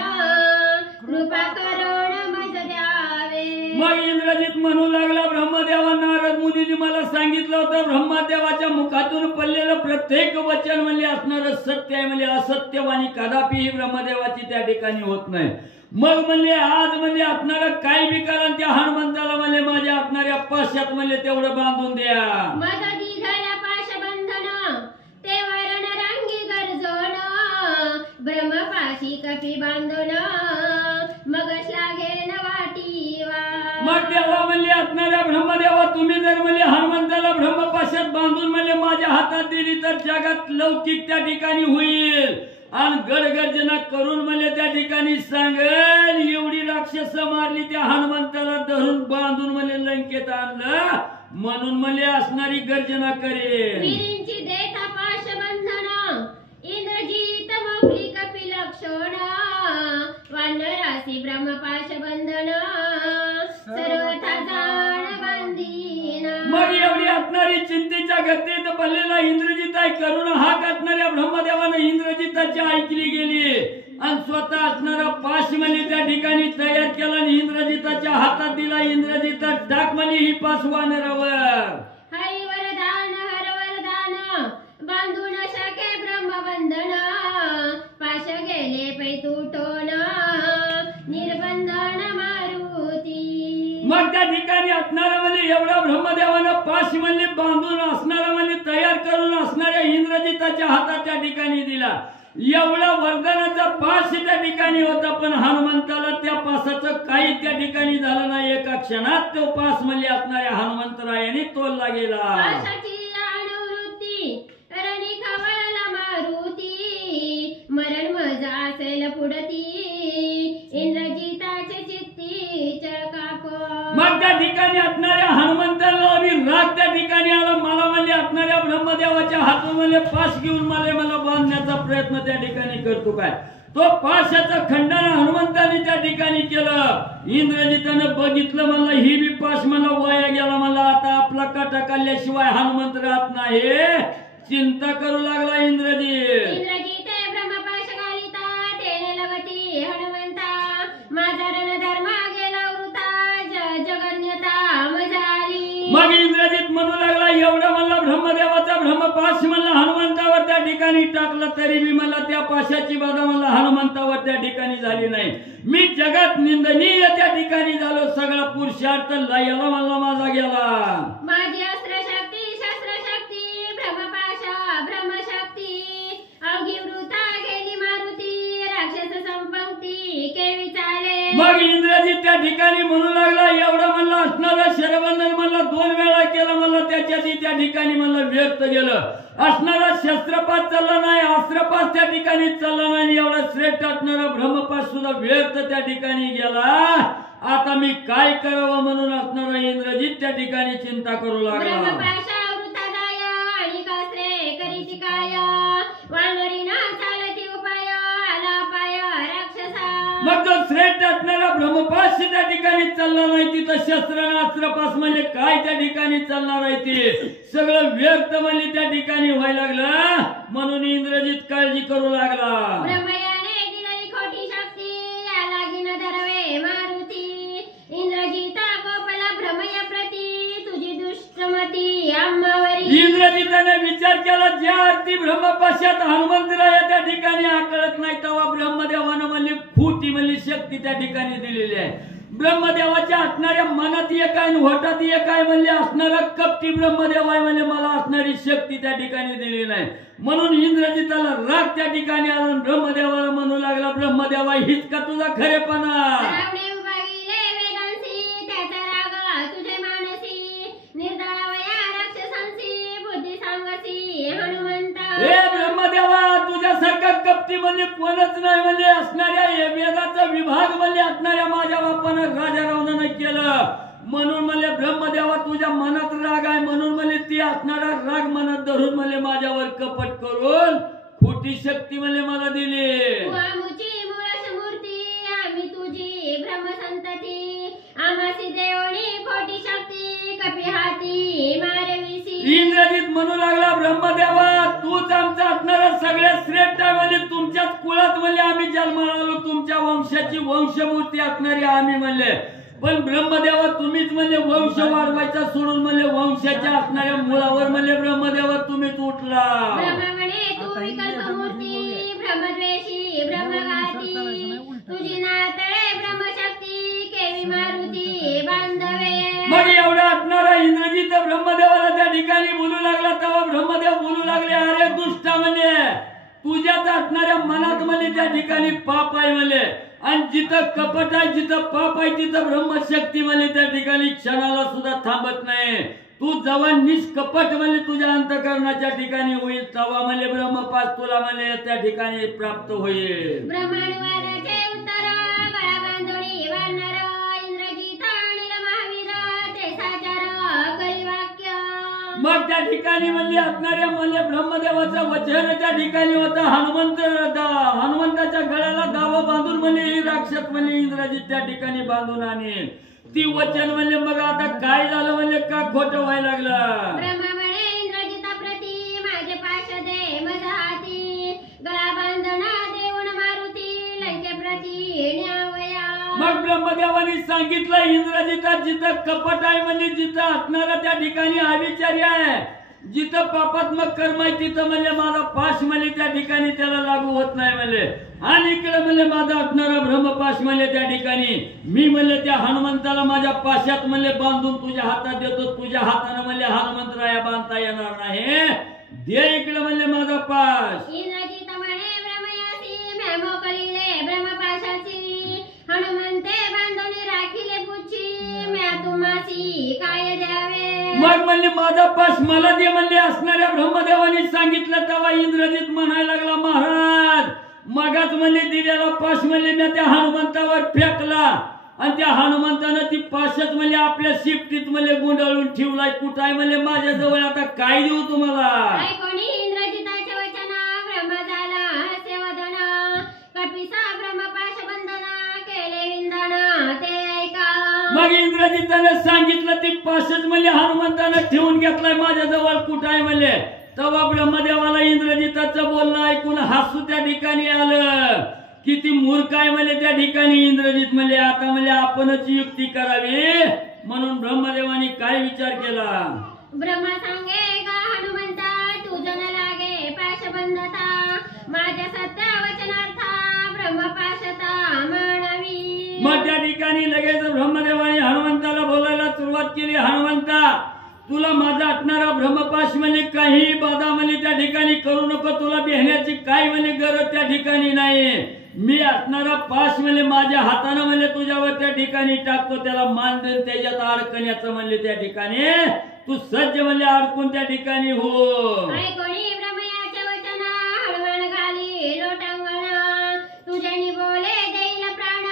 कृपा करुण मज द्यावे. मग इंद्रजित म्हणू लागला, ब्रह्मदेवा नारद मुनीने मला सांगितलं होतं ब्रह्मदेवाच्या मुखातून पडलेलं प्रत्येक वचन म्हणजे असणारं सत्य आहे. म्हणजे असत्यवाणी कदापिही ब्रह्मदेवाची त्या ठिकाणी होत नाही. मग म्हणले आज म्हणजे असणारं काय बी कारण त्या हनुमंताला म्हणजे माझ्या असणाऱ्या पाशात म्हणजे तेवढं बांधून द्या. माझा दिघाला पाश बंधन ते वरण रंगी गरजोन ब्रह्मपाशी कपी बांधून मगच लागेल वाटीवा. मग देवा म्हणले असणाऱ्या ब्रह्मदेवा तुम्ही जर म्हणजे हनुमंताला ब्रह्मपाशात बांधून म्हणजे माझ्या हातात दिली तर जगात लौकिक त्या ठिकाणी होईल. आणि गडगर्जना करून म्हणजे त्या ठिकाणी सांगेल एवढी राक्षस मारली त्या हनुमंताला धरून बांधून म्हणजे लंकेत आणलं म्हणून म्हणजे असणारी गर्जना करेल. वीरींची देता पाश बंधन इंद्रजित मौली कपी लक्षण वानरासी ब्रह्मपाश बंधन सर्वथा जाण बांधीन. मग एवढी असणारी चिंतेच्या गतीत पडलेला इंद्रजित आहे. करुण हाक असणाऱ्या ब्रह्मदेवानं इंद्रजिताची ऐकली गेली आणि स्वतः असणारा पाश म्हणजे त्या ठिकाणी तयार केला आणि इंद्रजिताच्या हातात दिला. इंद्रजिता टाक म्हणे ही पाश वानरावर. हरी वरदान हर वरदान बांधून शके ब्रह्मबंधन पाश गेले पै तुटोन निर्बंधन मारुती. मग त्या ठिकाणी असणारा म्हणजे एवढा ब्रह्मदेवानं पाश म्हणजे बांधून असणारा म्हणजे तयार करून असणाऱ्या इंद्रजिताच्या हातात त्या ठिकाणी दिला. एवढा वरदानाचा पास त्या ठिकाणी होता, पण हनुमंताला त्या पासाचं काही त्या ठिकाणी झालं नाही. एका क्षणात तो पास म्हणजे असणाऱ्या हनुमंतरायाने तोलला गेला. पाशाची अनुवृत्ती रणी खवळला मारुती, मरण मजा असेल पुढती, इंद्रजिताचे चित्ती चळकाप. मग त्या ठिकाणी असणाऱ्या हनुमंताला आणि राग त्या ठिकाणी आला. मला म्हणजे असणाऱ्या ब्रह्मदेवाच्या हातून म्हणजे पास घेऊन मला बांधण्याचा प्रयत्न त्या ठिकाणी करतो काय. तो पाशाचं खंडन हनुमंताने त्या ठिकाणी केलं. इंद्रजितानं बघितलं, म्हणलं ही बी पाश मला वाया गेला. मला आता आपला काटा काढल्याशिवाय हनुमंत राहत नाही. चिंता करू लागला इंद्रजित. इंद्रजिते ब्रह्मपाश घालिता, तेने लवती हनुमंता, माझा रणधर्म गेला वृथा, जगन्यता मजाली. मग इंद्रजित म्हणू लागला, एवढं मला ब्रह्मदेवाचा ब्रह्मपाश मला हनुमंतावर त्या ठिकाणी टाकलं, तरी बी मला त्या पाशाची बाधा मला हनुमंतावर त्या ठिकाणी झाली नाही. मी जगात निंदनीय त्या ठिकाणी झालो. सगळा पुरुषार्थ लयाला मला माझा गेला. माझी अस्त्रशक्ती शस्त्रशक्ती ब्रह्मपाशा ब्रह्मशक्ती, अवघी वृथा गेली मारुती, राक्षस संपंक्ती केवी चाले. मग इंद्रजित त्या ठिकाणी म्हणू लागला, एवढं मला असणारं शरबंधन मला 2 वेळा केलं. मला त्याच्याशी त्या ठिकाणी मला व्यक्त गेलं. असणारा शस्त्रपात चालला नाही, अस्त्रपात त्या ठिकाणी चालला नाही. एवढा श्रेष्ठ असणारा ब्रह्मपात सुद्धा व्यर्थ त्या ठिकाणी गेला. आता मी काय करावं म्हणून असणारा इंद्रजित त्या ठिकाणी चिंता करू लागला. ब्रह्मपाशा वृथा जाय, आणि कास्त्रे करीती काय, वानरी ना चालती उपाय, आला पाय राक्षसा. मग तो श्रेष्ठ असणारा ब्रह्मपाश त्या ठिकाणी चालला नाही. तिथं शस्त्र अस्त्रपास म्हणजे काय त्या ठिकाणी चालणार आहे. ते सगळं व्यर्थ म्हणजे त्या ठिकाणी व्हायला लागलं. म्हणून इंद्रजित काळजी करू लागला. ब्रह्मयाने दिलेली खोटी शक्ती, याला गिन धरवे मारुती, इंद्रजिता गोपला भ्रमया प्रती, तुझी दुष्टमती आम्हावरी. इंद्रजिताने विचार केला, ज्या अर्थी ब्रह्मपाशात हनुमंतराया त्या ठिकाणी आकळत नाही, तेव्हा ब्रह्मदेवानं म्हणजे खोटी म्हणजे शक्ती त्या ठिकाणी दिलेली आहे. ब्रह्मदेवाच्या असणाऱ्या मनात एक आहे आणि होटात एक आहे म्हणजे असणारा कपटी ब्रह्मदेव आहे. म्हणजे मला असणारी शक्ती त्या ठिकाणी दिली नाही. म्हणून इंद्रजिताला राग त्या ठिकाणी आला. ब्रह्मदेवाला म्हणू लागला, ब्रह्मदेवा हीच का तुझा खरेपणा. रावणे उभागिले वेदांसी, त्याचा राग तुझे मानसी, निर्दळावया राक्षसांसी, बुद्धी सांगसी हनुमंता. हे ब्रह्मदेवा, तुझ्यासारखा कपटी म्हणजे कोणच नाही. म्हणजे असणाऱ्या वेदाचा विभाग म्हणजे असणाऱ्या माझ्या बापानं राजा रावणानं केलं. म्हणून म्हणजे ब्रह्मदेवा तुझ्या मनात राग आहे. म्हणून म्हणजे ती असणारा राग मनात धरून म्हणजे माझ्यावर कपट करून खोटी शक्ती म्हणजे मला दिली. आमुची मूळच मूर्ती, आम्ही तुझी ब्रह्मसंतती, आमासी देवणी खोटी शक्ती, कपी हाती मारविसी. इंद्रजित म्हणू लागला, ब्रह्मदेवा तूच आमचा असणारा सगळ्यात श्रेष्ठ आहे. म्हणजे तुमच्याच कुळात म्हणजे आम्ही जन्माला आलो. तुमच्या वंशाची वंशमूर्ती असणारी आम्ही म्हणले. पण ब्रह्मदेवा तुम्हीच म्हणजे वंश वाढवायचा सोडून म्हणजे वंशाच्या असणाऱ्या मुळावर म्हणजे ब्रह्मदेवा तुम्हीच उठला. ब्रह्म म्हणे तू विकल्प मूर्ती, ब्रह्मद्वेषी ब्रह्मघाती, तुझी नातळे ब्रह्मशक्ती, केवी मारुती बांधवे. मग एवढा असणारा इंद्रजित ब्रह्मदेवाला त्या ठिकाणी बोलू लागला. तेव्हा ब्रह्मदेव बोलू लागले, अरे दुष्टा म्हणजे तुझ्याच असणाऱ्या मनात म्हणजे त्या ठिकाणी पाप आहे म्हणजे. आणि जिथं कपट आहे, जिथं पाप आहे, तिथं ब्रह्मशक्ती म्हणजे त्या ठिकाणी क्षणाला सुद्धा थांबत नाही. तू जेव्हा निष्कपट म्हणजे तुझ्या अंतःकरणाच्या ठिकाणी होईल, तेव्हा म्हणजे ब्रह्मपास तुला म्हणजे त्या ठिकाणी प्राप्त होईल. ब्रह्मांडवादाचे उत्तर, गळा बांधोणी वानर, इंद्रजित आणि महावीर, ते साचार करी वाक्य. मग त्या ठिकाणी म्हणजे असणाऱ्या म्हणजे ब्रह्मदेवाचं वचन त्या ठिकाणी होतं. हनुमंताच्या गळ्याला दावा बांधून म्हणजे ही राक्षस म्हणजे इंद्रजित त्या ठिकाणी बांधून आणेल. ती वचन म्हणजे मग आता काय झालं म्हणजे का खोटं व्हायला लागलं. ब्रह्मा म्हणे इंद्रजिता प्रती, माझे पाश दे माझा हाती, गळा बांधना देऊन मारुती, लंके प्रती न्यावया. मग ब्रह्मदेवानी सांगितलं, इंद्रजिता जिथं कपट आहे म्हणजे जिथं असणारा त्या ठिकाणी अविचारी आहे, जिथं पापात्मक कर्म आहे तिथं म्हणजे माझा पाश म्हणजे त्या ठिकाणी त्याला लागू होत नाही म्हणजे. आणि इकडे म्हणजे माझा असणारा ब्रह्मपाश म्हणजे त्या ठिकाणी मी म्हणजे त्या हनुमंताला माझ्या पाशात म्हणजे बांधून तुझ्या हातात देतो. तुझ्या हाताने म्हणजे हनुमंतराया बांधता येणार नाही. दे इकडे म्हणजे माझा पाश. इंद्रजित म्हणे ब्रह्म मोकलिले ब्रह्मपाशाची हनुमंते बांधून राखिले पुच्छी म्या तुम्हासी काय द्यावे. मग म्हणले माझा पाश मला दे म्हणले. असणाऱ्या ब्रह्मदेवाने सांगितलं तेव्हा इंद्रजित म्हणायला लागला महाराज मगाच म्हणले दिलेला पाश म्हणले मी त्या हनुमंतावर फेकला आणि त्या हनुमंतानं ती पाशच म्हणले आपल्या शिफ्टीत म्हणले गुंडाळून ठेवलाय. कुठाय म्हणले माझ्या जवळ आता काय देऊ तुम्हाला. काय कोणी इंद्रजिताचे वचन ब्रह्म झाला सेवदना कपिसा ब्रह्मपाश बंधना केले विंदना ते ऐका. मग इंद्रजिताने सांगितलं ती पाशच म्हणले हनुमंतानं ठेवून घेतलाय माझ्या जवळ कुठाय म्हणले. तेव्हा ब्रह्मदेवाला इंद्रजिताचं बोलणं ऐकून हसू त्या ठिकाणी आलं. किती मूर्ख आहे म्हणले त्या ठिकाणी इंद्रजित म्हणले. आता म्हणले आपणच युक्ती करावी. म्हणून ब्रह्मदेवाने काय विचार केला. ब्रह्मा सांगे गा हनुमंता तुझन लागे पाश बंधता माझ्या सत्य वचनार्था ब्रह्मपाशता मानवी. मग त्या ठिकाणी लगेच ब्रह्मदेवाने हनुमंताला बोलायला सुरुवात केली. हनुमंता तुला माझा असणारा ब्रह्मपाश म्हणजे काही बाधा म्हणजे त्या ठिकाणी करू नको. तुला बेहण्याची काय म्हणजे गरज त्या ठिकाणी नाही. मी असणारा पाश म्हणजे माझ्या हाताने म्हणजे तुझ्यावर त्या ठिकाणी टाकतो. त्याला मान देऊन त्याच्यात अडकण्याचं म्हणले त्या ठिकाणी तू सज्ज म्हणजे अडकून त्या ठिकाणी हो. काय कोणी ब्रह्मयाचे वचन हळवण घाली लोटांगण तुझ्यानी बोले देईल प्राण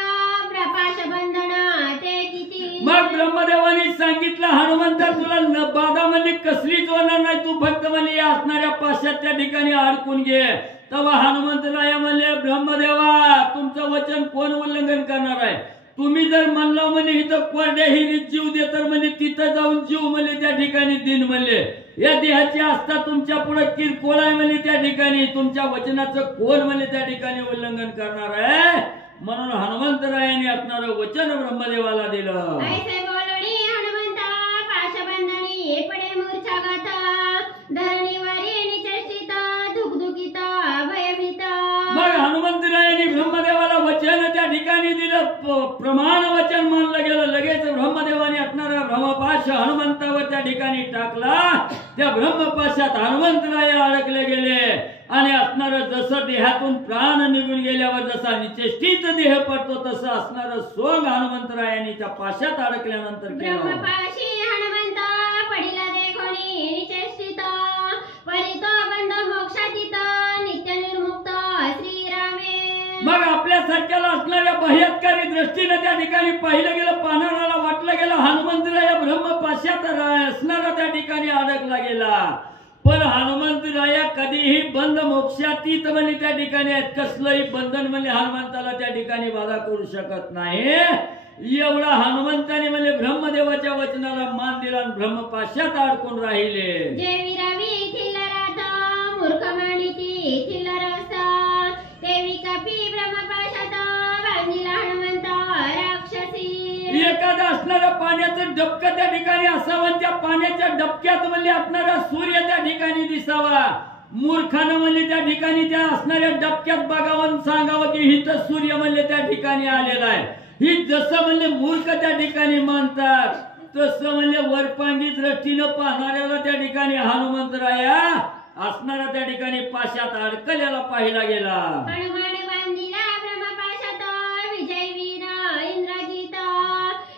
प्रपाश बंधन ते किती. मग ब्रह्मदेवाने सांगितलं हनुमंता तुला बाधा म्हणजे कसलीच होणार नाही. तू फक्त म्हणजे असणाऱ्या पाशात त्या ठिकाणी अडकून घे. तेव्हा हनुमंतराय म्हणले ब्रह्मदेवा तुमचं वचन कोण उल्लंघन करणार आहे. तुम्ही जर म्हणलं म्हणजे इथं कोरड्याही जीव दे तर म्हणजे तिथं जाऊन जीव म्हणले त्या ठिकाणी दिन म्हणले. या देहाची आस्था तुमच्या पुढे किरकोळ आहे म्हणले त्या ठिकाणी. तुमच्या वचनाचं कोण म्हणले त्या ठिकाणी उल्लंघन करणार आहे. म्हणून हनुमंतरायाने असणारं वचन ब्रह्मदेवाला दिलं. ऐसे बोलणी हनुमंता पाशबंधनी पडे मूर्छागत धरणीवरी निचेष्टित दुखदुखित भयभीत. मग हनुमंतरायाने ब्रह्मदेवाला वचन त्या ठिकाणी दिलं. प्रमाण वचन मानलं गेलं. लगेच ब्रह्मदेवाने असणारा ब्रह्मपाश हनुमंतावर त्या ठिकाणी टाकला. त्या ब्रह्मपाशात हनुमंतराय अडकले गेले आणि असणारं जसं देहातून प्राण निघून गेल्यावर जसा निचेष्टित देह पडतो तसं असणारं सोंग हनुमंतरायाने त्या पाशात अडकल्यानंतर केलं. ब्रह्मपाशी हनुमंता पडिला देखोनी निचेष्टित परितो बंध मोक्षातीत नित्य निर्मुक्त श्रीरामे. मग आपल्यासारख्याला असणाऱ्या बाह्यकारी दृष्टीने त्या ठिकाणी पाहिलं गेलं. पानाराला वाटलं गेलं हनुमंतराया ब्रह्मपाशात असणारा त्या ठिकाणी अडकला गेला. पण हनुमंतराया कधीही बंध मोक्षातीत म्हणजे त्या ठिकाणी आहेत. कसलंही बंधन म्हणजे हनुमंताला त्या ठिकाणी बाधा करू शकत नाही. एवढा हनुमंताने म्हणजे ब्रह्मदेवाच्या वचनाला मान दिला आणि ब्रह्मपाशात अडकून राहिले. जे विरावी थिल्लरात मूर्ख मानिती थिल्लरस देवी कपी ब्रह्मपाशात बांधिला हनुमंत राक्षसी. एखादा असणारा पाण्याचं डबकं त्या ठिकाणी असावं. त्या पाण्याच्या डबक्यात म्हणजे असणारा सूर्य त्या ठिकाणी दिसावा. मूर्खानं म्हणजे त्या ठिकाणी त्या असणाऱ्या डबक्यात बघावं सांगावं की इथं सूर्य म्हणजे त्या ठिकाणी आलेला आहे. ही जसं म्हणजे मूर्ख त्या ठिकाणी मानतात तसं म्हणजे वरपांगी दृष्टीनं पाहणाऱ्याला त्या ठिकाणी हनुमंतराया असणारा त्या ठिकाणी पाशात अडकलेला पाहिला गेला. हनुमान बांधिला ब्रह्मपाशात विजय वीर इंद्रजित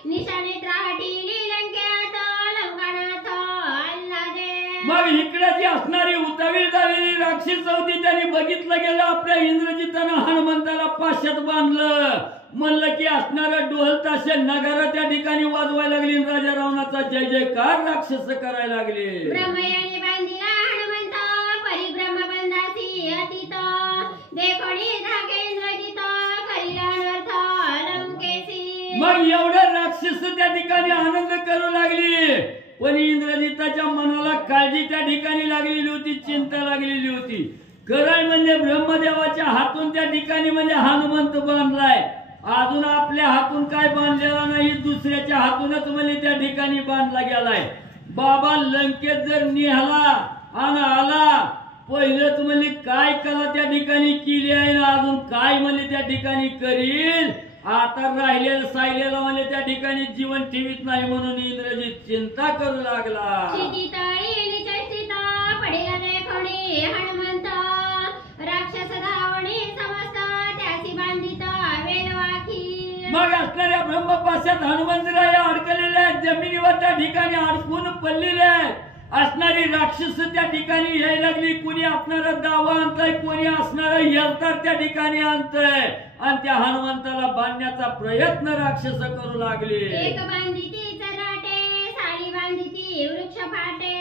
निशाणे त्राटीली लंकेत लंकानाथ आल्हादे. मग इकडे जी असणारी उतावीळ झालेली राक्षस होती त्याने बघितलं गेलं आपल्या इंद्रजितानं हनुमंताला पाशात बांधलं. म्हणलं की असणारा ढोल ताशे नगारा त्या ठिकाणी वाजवायला लागली. राजा रावणाचा जय जयकार राक्षस करायला लागले. ब्रह्मयाने बांधिला हनुमंत परिब्रह्म बंधासी अतीत देखोणी धाके इंद्रजित करिला अनर्थ लंकेसी. मग एवढं राक्षस त्या ठिकाणी आनंद करू लागली. पण इंद्रजिताच्या मनाला काळजी त्या ठिकाणी लागलेली होती. चिंता लागलेली होती. कराय म्हणजे ब्रह्मदेवाच्या हातून त्या ठिकाणी म्हणजे हनुमंत बांधलाय. अजून आपल्या हातून काय बांधलेला नाही. दुसऱ्याच्या हातूनच म्हणजे त्या ठिकाणी बांधला गेलाय. बाबा लंकेत जर निघाला आणि आला पहिलंच म्हणजे काय कला त्या ठिकाणी केली आहे ना अजून काय म्हणजे त्या ठिकाणी करील. आता राहिलेलं सायलेला म्हणजे त्या ठिकाणी जीवन ठेवीत नाही. म्हणून इंद्रजित चिंता करू लागला. क्षितितळी निचेष्टित पडिला देखोणी हनुमंत राक्षस धावणी समस्त मग असणाऱ्या ब्रह्मपाशात हनुमंतराय अडकलेले आहेत, जमिनीवर त्या ठिकाणी अडकून पडलेले आहेत. असणारी राक्षस त्या ठिकाणी यायला लागली. कोणी असणारा दावा आणताय, कोणी असणारा यंत्र त्या ठिकाणी आणतंय आणि त्या हनुमंताला बांधण्याचा प्रयत्न राक्षस करू लागले. एक बांधिती चराटे, साडी बांधिती वृक्ष फाटे,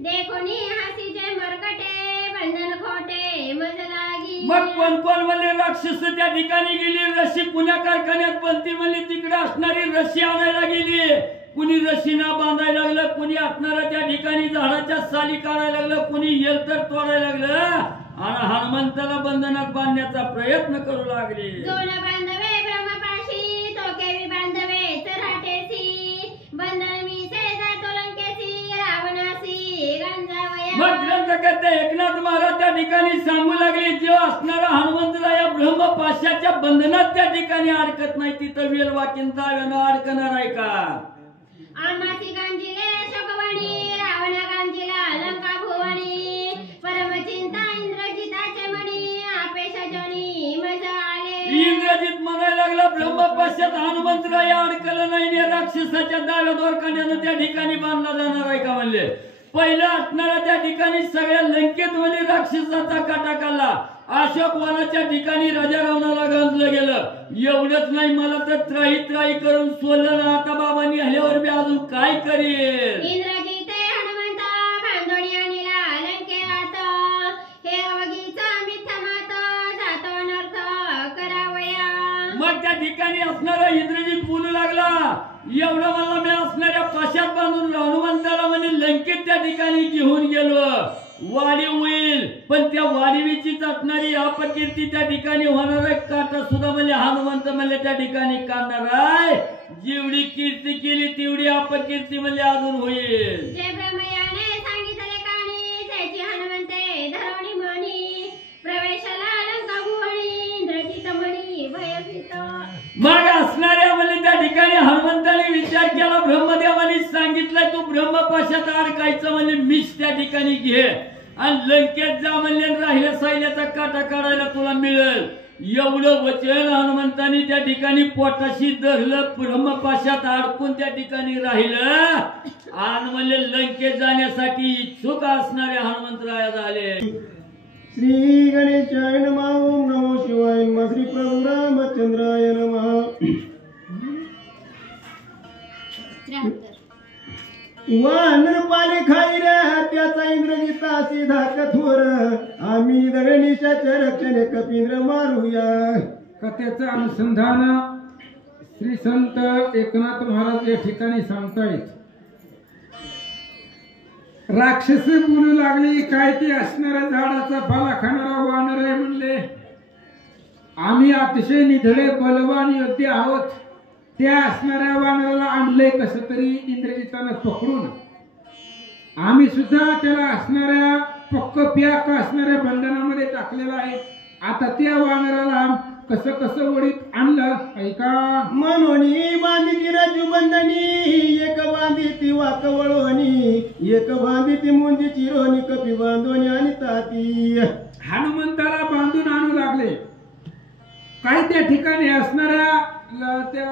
देखोनी हासीचे मरकटे, बंधन खोटे मज लागी. मग कोण कोण म्हणले राक्षस त्या ठिकाणी गेली. रशी पुण्या कारखान्यात बनती म्हणली, तिकडे असणारी रशी आणायला गेली. कुणी रशीना बांधायला लागलं, कुणी असणारा त्या ठिकाणी झाडाच्या साली काढायला लागलं, कुणी येलतर तोडायला लागलं आणि हनुमंताला बंधनात बांधण्याचा प्रयत्न करू लागले. जोन बांधवे ब्रह्मपाशी, तोकेवी बांधवे चराटेसी, बंधन मी से जातो लंकेसी, रावणासी गंजावया. मग ग्रंथकर्ते एकनाथ महाराज त्या ठिकाणी सांगू लागले, जो असणारा हनुमंतला या ब्रह्मपाशाच्या बंधनात त्या ठिकाणी अडकत नाही, तिथं वेलवाकीन दाव्यानं अडकणार आहे का? आमासी गांजिले शोकवणी, रावणा गांजिला लंका भुवनी, परमचिंता इंद्रजिताचे मणी, आपेशा जोनी मजा आले. इंद्रजित म्हणायला लागला, ब्रह्मपाशात हनुमंतराय अडकलं नाही, राक्षसाच्या दाव्या दोरकांड्यानं त्या ठिकाणी बांधला जाणार आहे का म्हणले. पहिलं असणारा त्या ठिकाणी सगळ्या लंकेत मध्ये राक्षसाचा काटा काढला. अशोक वनाच्या ठिकाणी राजा रावणाला गांजलं गेलं. एवढंच नाही, मला तर त्राही त्राही करून सोडलं ना. आता बाबांनी आल्यावर मी अजून काय करेल. इंद्रजिते हनुमंता बांधोणी आणिला लंकेत, हे अवघीचा मिथ्या मात, जातो अनर्थ करावया. मग त्या ठिकाणी असणारा इंद्रजित बोलू लागला, एवढं मला मी असणाऱ्या पाशात बांधून हनुमंताला म्हणजे लंकेत त्या ठिकाणी घेऊन गेलो. वाढीव होईल, पण त्या वाढीवीचीच असणारी अपकीर्ती त्या ठिकाणी होणार आहे. काटा सुद्धा म्हणजे हनुमंत म्हणजे त्या ठिकाणी काढणार आहे. जेवढी कीर्ती केली तेवढी अपकीर्ती म्हणजे अजून होईल. जे ब्रह्मयाने सांगितले काणी, त्याची हनुमंते धरवणी म्हणी, प्रवेशाला लंका भुवनी, इंद्रजित म्हणी भयभीत. मग असणाऱ्या म्हणजे त्या ठिकाणी हनुमंताने विचार केला, ब्रह्मदेवाने सांगितलंय तू ब्रह्मपाशात अडकायचं म्हणजे मीच त्या ठिकाणी घे आणि लंकेत जा म्हणले, राहिल्या सायल्याचा काटा काढायला तुला मिळेल. एवढं वचन हनुमंतानी त्या ठिकाणी पोटाशी धरलं, ब्रह्मपाशात अडकून त्या ठिकाणी राहिलं आणि म्हणजे लंकेत जाण्यासाठी इच्छुक असणारे हनुमंतराय झाले. श्री गणेशाय नमः. ओम नमो शिवाय नमः. श्री प्रभु रामचंद्राय नमः. वानर पाले खाईऱ्या, त्याचा इंद्रजितासी धाकथोर, आम्ही दगडनिशाच्या रक्षणे कपिंद्र मारूया. कथेचं अनुसंधान श्री संत एकनाथ महाराज या ठिकाणी सांगतायत. राक्षस बोलू लागली, काय ते असणाऱ्या झाडाचा पाला खाणारा वानर आहे म्हणले. आम्ही अतिशय निधडे बलवान योद्धे आहोत. त्या असणाऱ्या वानराला आणले कसं तरी इंद्रजितानं पकडून. आम्ही सुद्धा त्याला असणाऱ्या पक्क प्याक असणाऱ्या बंधनामध्ये टाकलेला आहे. आता त्या वानराला कसं कसं वडीत आणलं ऐका. मनोनी बांधिती राजू बंधनी, एक बांधिती वाकवळोनी, एक बांधिती मुंजी चिरोनी, कपी बांधोनी आणि ताती. हनुमंताला बांधून आणू लागले. काही त्या ठिकाणी असणाऱ्या त्या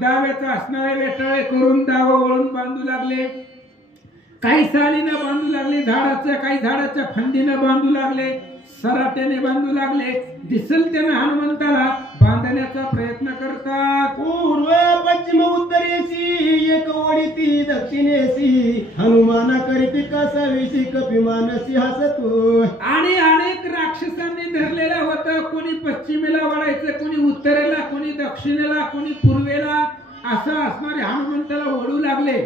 दाव्याचा असणारे वेटाळे करून दावा वळून बांधू लागले. काही सालीनं बांधू लागले झाडाच्या, काही झाडाच्या फांदीनं बांधू लागले, सराट्याने बांधू लागले. दिसल त्यानं हनुमंताला बांधण्याचा प्रयत्न करतात. पूर्व पश्चिम उत्तरेसी, एक ओढीती दक्षिणेसी, हनुमाना करीती कासावीसी, कपी मानसी हसतो. आणि अनेक राक्षसांनी धरलेलं होतं. कोणी पश्चिमेला वळायचं, कोणी उत्तरेला, कोणी दक्षिणेला, कोणी पूर्वेला, असं असणारे हनुमंताला ओढू लागले.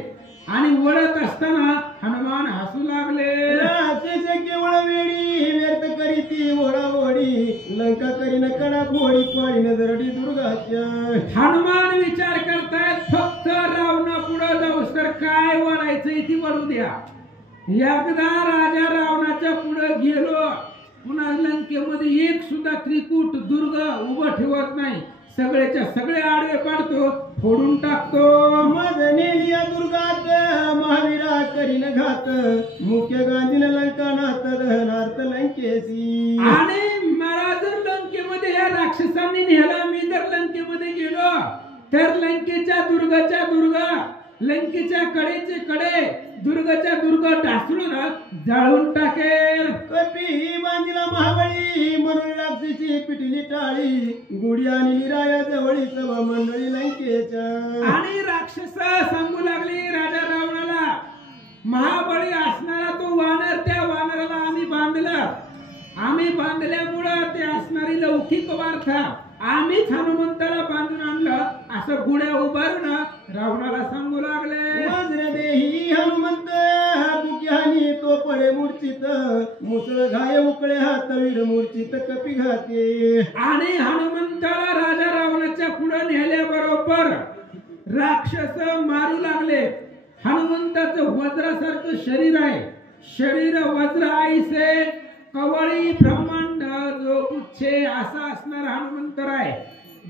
आणि वळत असताना हनुमान हसू लागले. राक्षस केवळ वेळी व्यर्थ करीती ओढाओढी, लंका करीन कडा घोडी, पाळीन दरडी दुर्गाच्या. हनुमान विचार करतायत, फक्त रावणा पुढे जाऊस तर काय वळायचंय ती वळू द्या. एकदा राजा रावणाच्या पुढे गेलो, पुन्हा लंकेमध्ये एक सुद्धा त्रिकूट दुर्ग उभं ठेवत नाही. सगळेच्या सगळे आडवे पाडतो, फोडून टाकतो. मदनेली या दुर्गात महावीरा करीन घात, मुख्य गांधीन लंका नाथ दहनार्थ लंकेसी. आणि मला जर लंकेमध्ये या राक्षसांनी नेला, मी जर लंकेमध्ये गेलो तर लंकेच्या दुर्गाच्या दुर्ग, लंकेच्या कडेचे कडे, दुर्गाच्या दुर्ग ढासळून जाळून टाकेल. कपी बांधिला महाबळी म्हणून राक्षसी पिटली टाळी, गुढी आणि निराया जवळी सभा मंडळी लंकेच्या. आणि राक्षस सांगू लागली राजा रावणाला, महाबळी असणारा तो वानर, त्या वानराला आम्ही बांधलं, आम्ही बांधल्यामुळं ते असणारी लौकिक वार्ता आम्हीच हनुमंताला बांधून आणलं असं गुड्या उभारून रावणाला सांगू लागले. वज्र देही हनुमंत दुख्यानी तो पडे मूर्छित, मुसळ घाय उकळे हात वीर मूर्छित कपी घाते. आणि हनुमंताला राजा रावणाच्या पुढे नेल्याबरोबर राक्षस मारू लागले. हनुमंताचं वज्रासारखं शरीर आहे, शरीर वज्र आईसे कवळी ब्रह्मांड जो पुच्छे असा असणारा हनुमंतर आहे.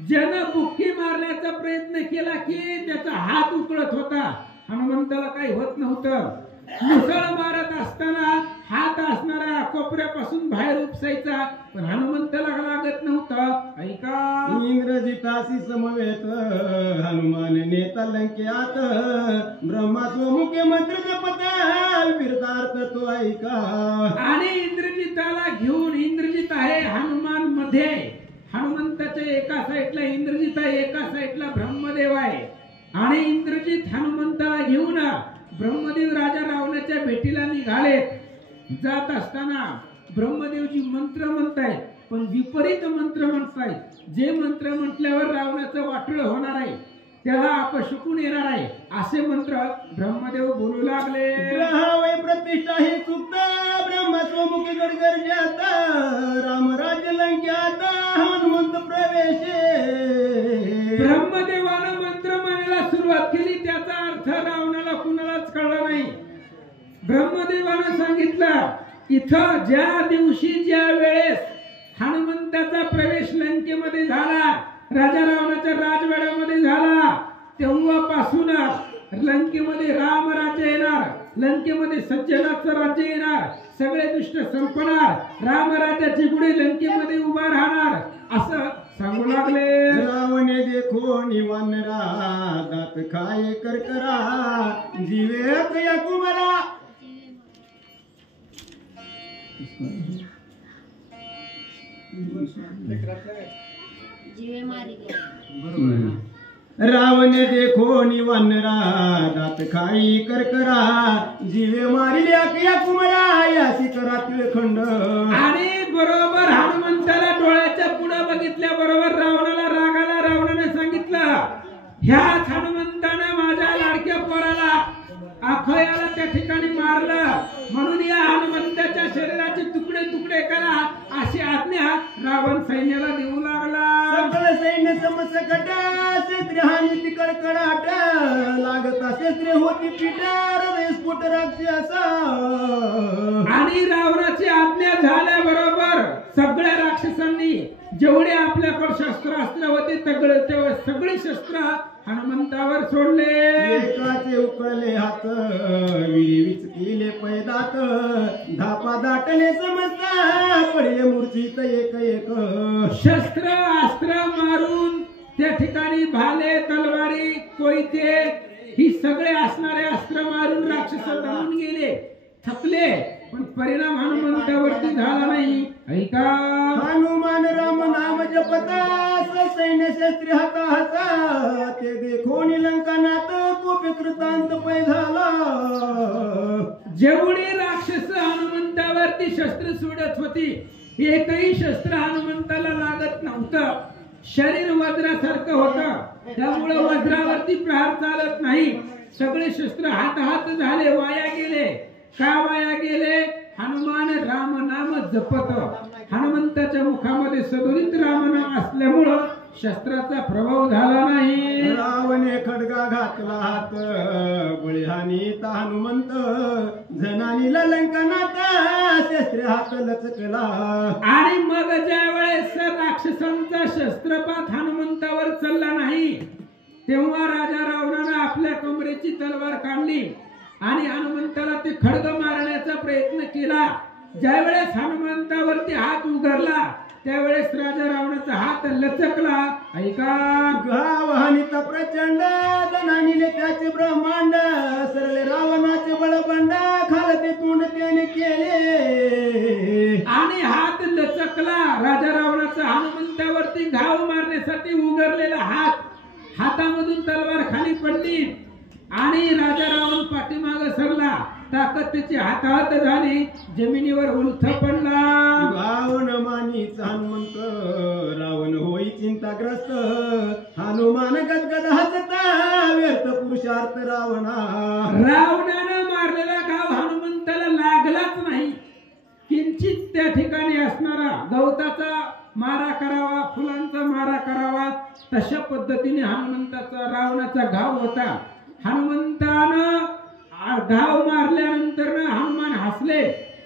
ज्यानं बुक्की मारण्याचा प्रयत्न केला की त्याचा हात उकळत होता, हनुमंताला काही होत नव्हतं. मुसळ मारत असताना हात असणारा कोपऱ्यापासून बाहेर उपसायचा, पण हनुमंताला लागत नव्हतं. ऐका, इंग्रजितासी समवेत हनुमान नेता लंकेत, ब्रह्मात्व मुख्य मंत्र जपत विरतार्थ तो ऐका. आणि इंद्रजिताला घेऊन, इंद्रजित आहे हनुमान मध्ये, हनुमंताच्या एका साईडला इंद्रजित आहे, एका साईडला ब्रह्मदेव आहे. आणि इंद्रजित हनुमंताला घेऊन ब्रह्मदेव राजा रावणाच्या भेटीला निघाले. जात असताना ब्रह्मदेवजी मंत्र म्हणतायत, पण विपरीत मंत्र म्हणतायत. जे मंत्र म्हटल्यावर रावणाचं वाटळ होणार आहे, त्याला अपशकुन येणार आहे, असे मंत्र ब्रह्मदेव बोलू लागले. ग्रहावय प्रतिष्ठा ही सुप्त, ब्रह्मस्वमुखी गडगर्जात, रामराज्य लंक्यात हनुमंत प्रवेशे. ब्रह्मदेवानं मंत्र म्हणायला सुरुवात केली, त्याचा अर्थ रावणाला कुणालाच कळला नाही. ब्रह्मदेवानं सांगितलं, इथं ज्या दिवशी ज्या वेळेस हनुमंताचा प्रवेश लंकेमध्ये झाला, राजा रावणाच्या राजवाड्यामध्ये झाला, तेव्हापासून लंकेमध्ये रामराज्य येणार, लंकेमध्ये सज्जनाचं राज्य येणार, सगळे दुष्ट संपणार, रामराज्याची गुढी लंकेमध्ये उभा राहणार असं सांगू लागले. रावणे देखो निवानरा, दात खाये करकरा, जीवे या कुमारा. जीवे मारी गेले. रावणे देखो निवानरा, दात खाई करकरा, जीवे मारिल्या या कुमारा, यासी करा खंड. आणि बरोबर हनुमंताला डोळ्याच्या पुढे बघितल्या बरोबर रावणाला राग आला. रावणाने सांगितलं, ह्याच हनुमंतानं माझ्या लाडक्या पोराला अखयाला त्या ठिकाणी मारलं, म्हणून या हनुमंताच्या शरीराचे तुकडे तुकडे करा अशी आज्ञा रावण सैन्याला देऊ लागला. सकल सैन्य समसकट, शस्त्रहानी ती कडकडाट, लागत शस्त्र होती पिटा, हृदय स्फोट राक्षस. आणि रावणाची आज्ञा झाल्याबरोबर सगळ्या राक्षसांनी जेवढे आपल्याकडे शस्त्रास्त्र होते सगळी शस्त्र हनुमंतावर सोडले. एकाचे उकळले हात, विच केले पैदात, धापा दाटले समजता, पडले मूर्छित एक एक. शस्त्र अस्त्र मारून त्या ठिकाणी भाले, तलवारी, कोयते ही सगळे असणारे अस्त्र मारून राक्षस दमून गेले, थकले, पण परिणाम हनुमंतावरती झाला नाही. ऐका, हनुमान राम नाम जपता, सैन्य शस्त्री हाता हाता, ते देखो लंकानाथ कोप कृतांत पै झाला. जेवढी राक्षस हनुमंतावरती शस्त्र सोडत होती, एकही शस्त्र हनुमंताला लागत नव्हतं. शरीर वज्रासारखं होतं, त्यामुळे वज्रावरती प्रहार चालत नाही. सगळे शस्त्र हात झाले, वाया गेले. का वाया गेले? हनुमान राम नाम जपत. हनुमंताच्या मुखामध्ये सदोदित रामनाम असल्यामुळं शस्त्राचा प्रभाव झाला नाही. रावणे खडगा घातला हात, गुळहानीता हनुमंत, जनानीला लंकनाथ, शस्त्र हात लचकला. आणि मग ज्या वेळेस राक्षसांचा शस्त्रपात हनुमंतावर चालला नाही, तेव्हा राजा रावणानं आपल्या कमरेची तलवार काढली आणि हनुमंताला ते खड्ग मारण्याचा प्रयत्न केला. ज्या वेळेस हनुमंतावरती हात उघडला, त्यावेळेस राजा रावणाचा हात लचकला. ऐका, गावहानीचा प्रचंड धनानीले त्याचे ब्रह्मांड सरले रावणाचे बळबंड खालते तोंड त्याने केले. आणि हात लचकला राजा रावणाचा. हनुमंतावरती घाव मारण्यासाठी उगरलेला हातामधून तलवार खाली पडली आणि राजा रावण पाठीमाग सरला. ताकद त्याची हाताहात झाली, जमिनीवर उलथ पडला. रावण मानीच हनुमंत रावण होई चिंताग्रस्त. हनुमान गदगद हसता व्यर्थ पुरुषार्थ रावणा. रावणानं मारलेला घाव हनुमंताला लागलाच नाही. किंचित त्या ठिकाणी असणारा गवताचा मारा करावा, फुलांचा मारा करावा, तशा पद्धतीने हनुमंताचा रावणाचा घाव होता. हनुमंतानं घाव मारल्यानंतर हनुमान हसले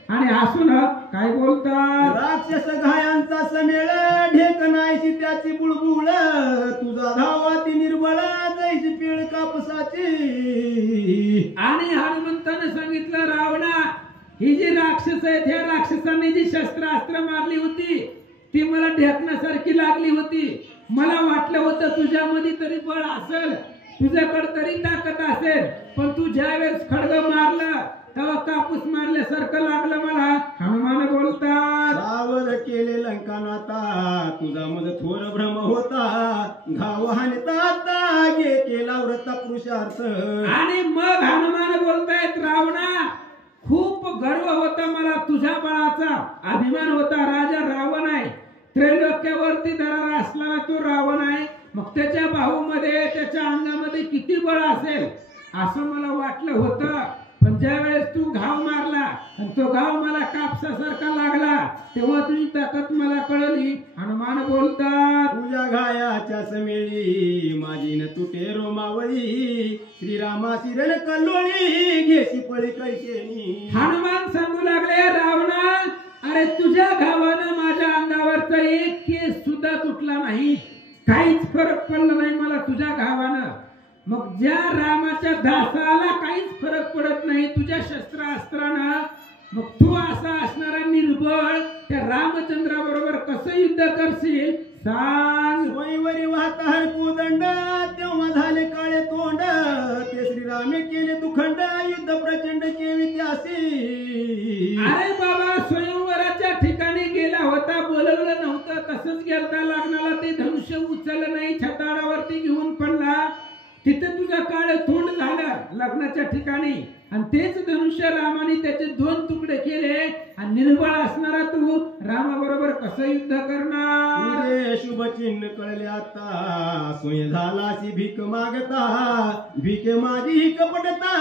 आणि हसून काय बोलतात, राक्षस घायांचा समेळ ढेक नाहीशी त्याची बुळबुळ. तुझा धावाती निर्बळ जैशी पिळ कापसाची. आणि हनुमंतानं सांगितलं, रावणा, ही जी राक्षस आहेत, ह्या राक्षसांनी जी शस्त्रास्त्र मारली होती ती मला ढेकण्यासारखी लागली होती. मला वाटलं होतं तुझ्यामध्ये तरी बळ असेल, तुझ्याकडे तरी ताकद असेल, पण तू ज्या वेळेस खड्ग मारलं तेव्हा कापूस मारल्यासारखं लागलं मला. हनुमान बोलतात, सावध केले लंकानाता तुझा मज थोर भ्रम होता. घाव हाणता गे केला व्रता पुरुषार्थ. आणि मग हनुमान बोलतायत, रावणा, खूप गर्व होता मला तुझ्या बळाचा, अभिमान होता. राजा रावण आहे, त्रैलोक्यावरती दरारा असणारा तो रावण आहे. मग त्याच्या बाहूमध्ये, त्याच्या अंगामध्ये किती बळ असेल असं मला वाटलं होतं. पण ज्या वेळेस तू घाव मारला आणि तो घाव मला कापसासारखा लागला तेव्हा तुझी ताकद मला कळली. हनुमान बोलतात, तुझ्या घायाच्या समेळी माझी न तुटे रोमावळी. श्रीरामाची रण कल्लोळी घेशी पळी कैसेनी. हनुमान सांगू लागले, रावणा, अरे तुझ्या घावानं माझ्या अंगावरचा एक केस सुद्धा तुटला नाही, काहीच फरक पडला नाही मला तुझ्या घावानं. मग ज्या रामाच्या दासाला काहीच फरक पडत नाही तुझ्या शस्त्रास्त्रानं, मग तू असा असणारा निर्बळ त्या रामचंद्राबरोबर कसं युद्ध करशील सांग. वैवरी वाहता हरकू दंड तेव्हा झाले काळे तोंड. ते श्रीरामे केले तुखंड युद्ध प्रचंड केवी त्यासी. अरे बाबा, स्वयंवराच्या ठिकाणी गेला होता, बोलवलं नव्हतं, तसंच गेलता. लग्नाला ते धनुष्य उचललं नाही, छताडावरती घेऊन पडला. तिथे तुझं काळ तोंड झालं लग्नाच्या ठिकाणी. आणि तेच धनुष्य रामाने त्याचे 2 तुकडे केले. आणि निर्बळ असणारा तू रामाबरोबर कसं युद्ध करणार. तुझे शुभ चिन्ह कळले आता सोय झालाशी भीक मागता. भीके माझी ही कपटता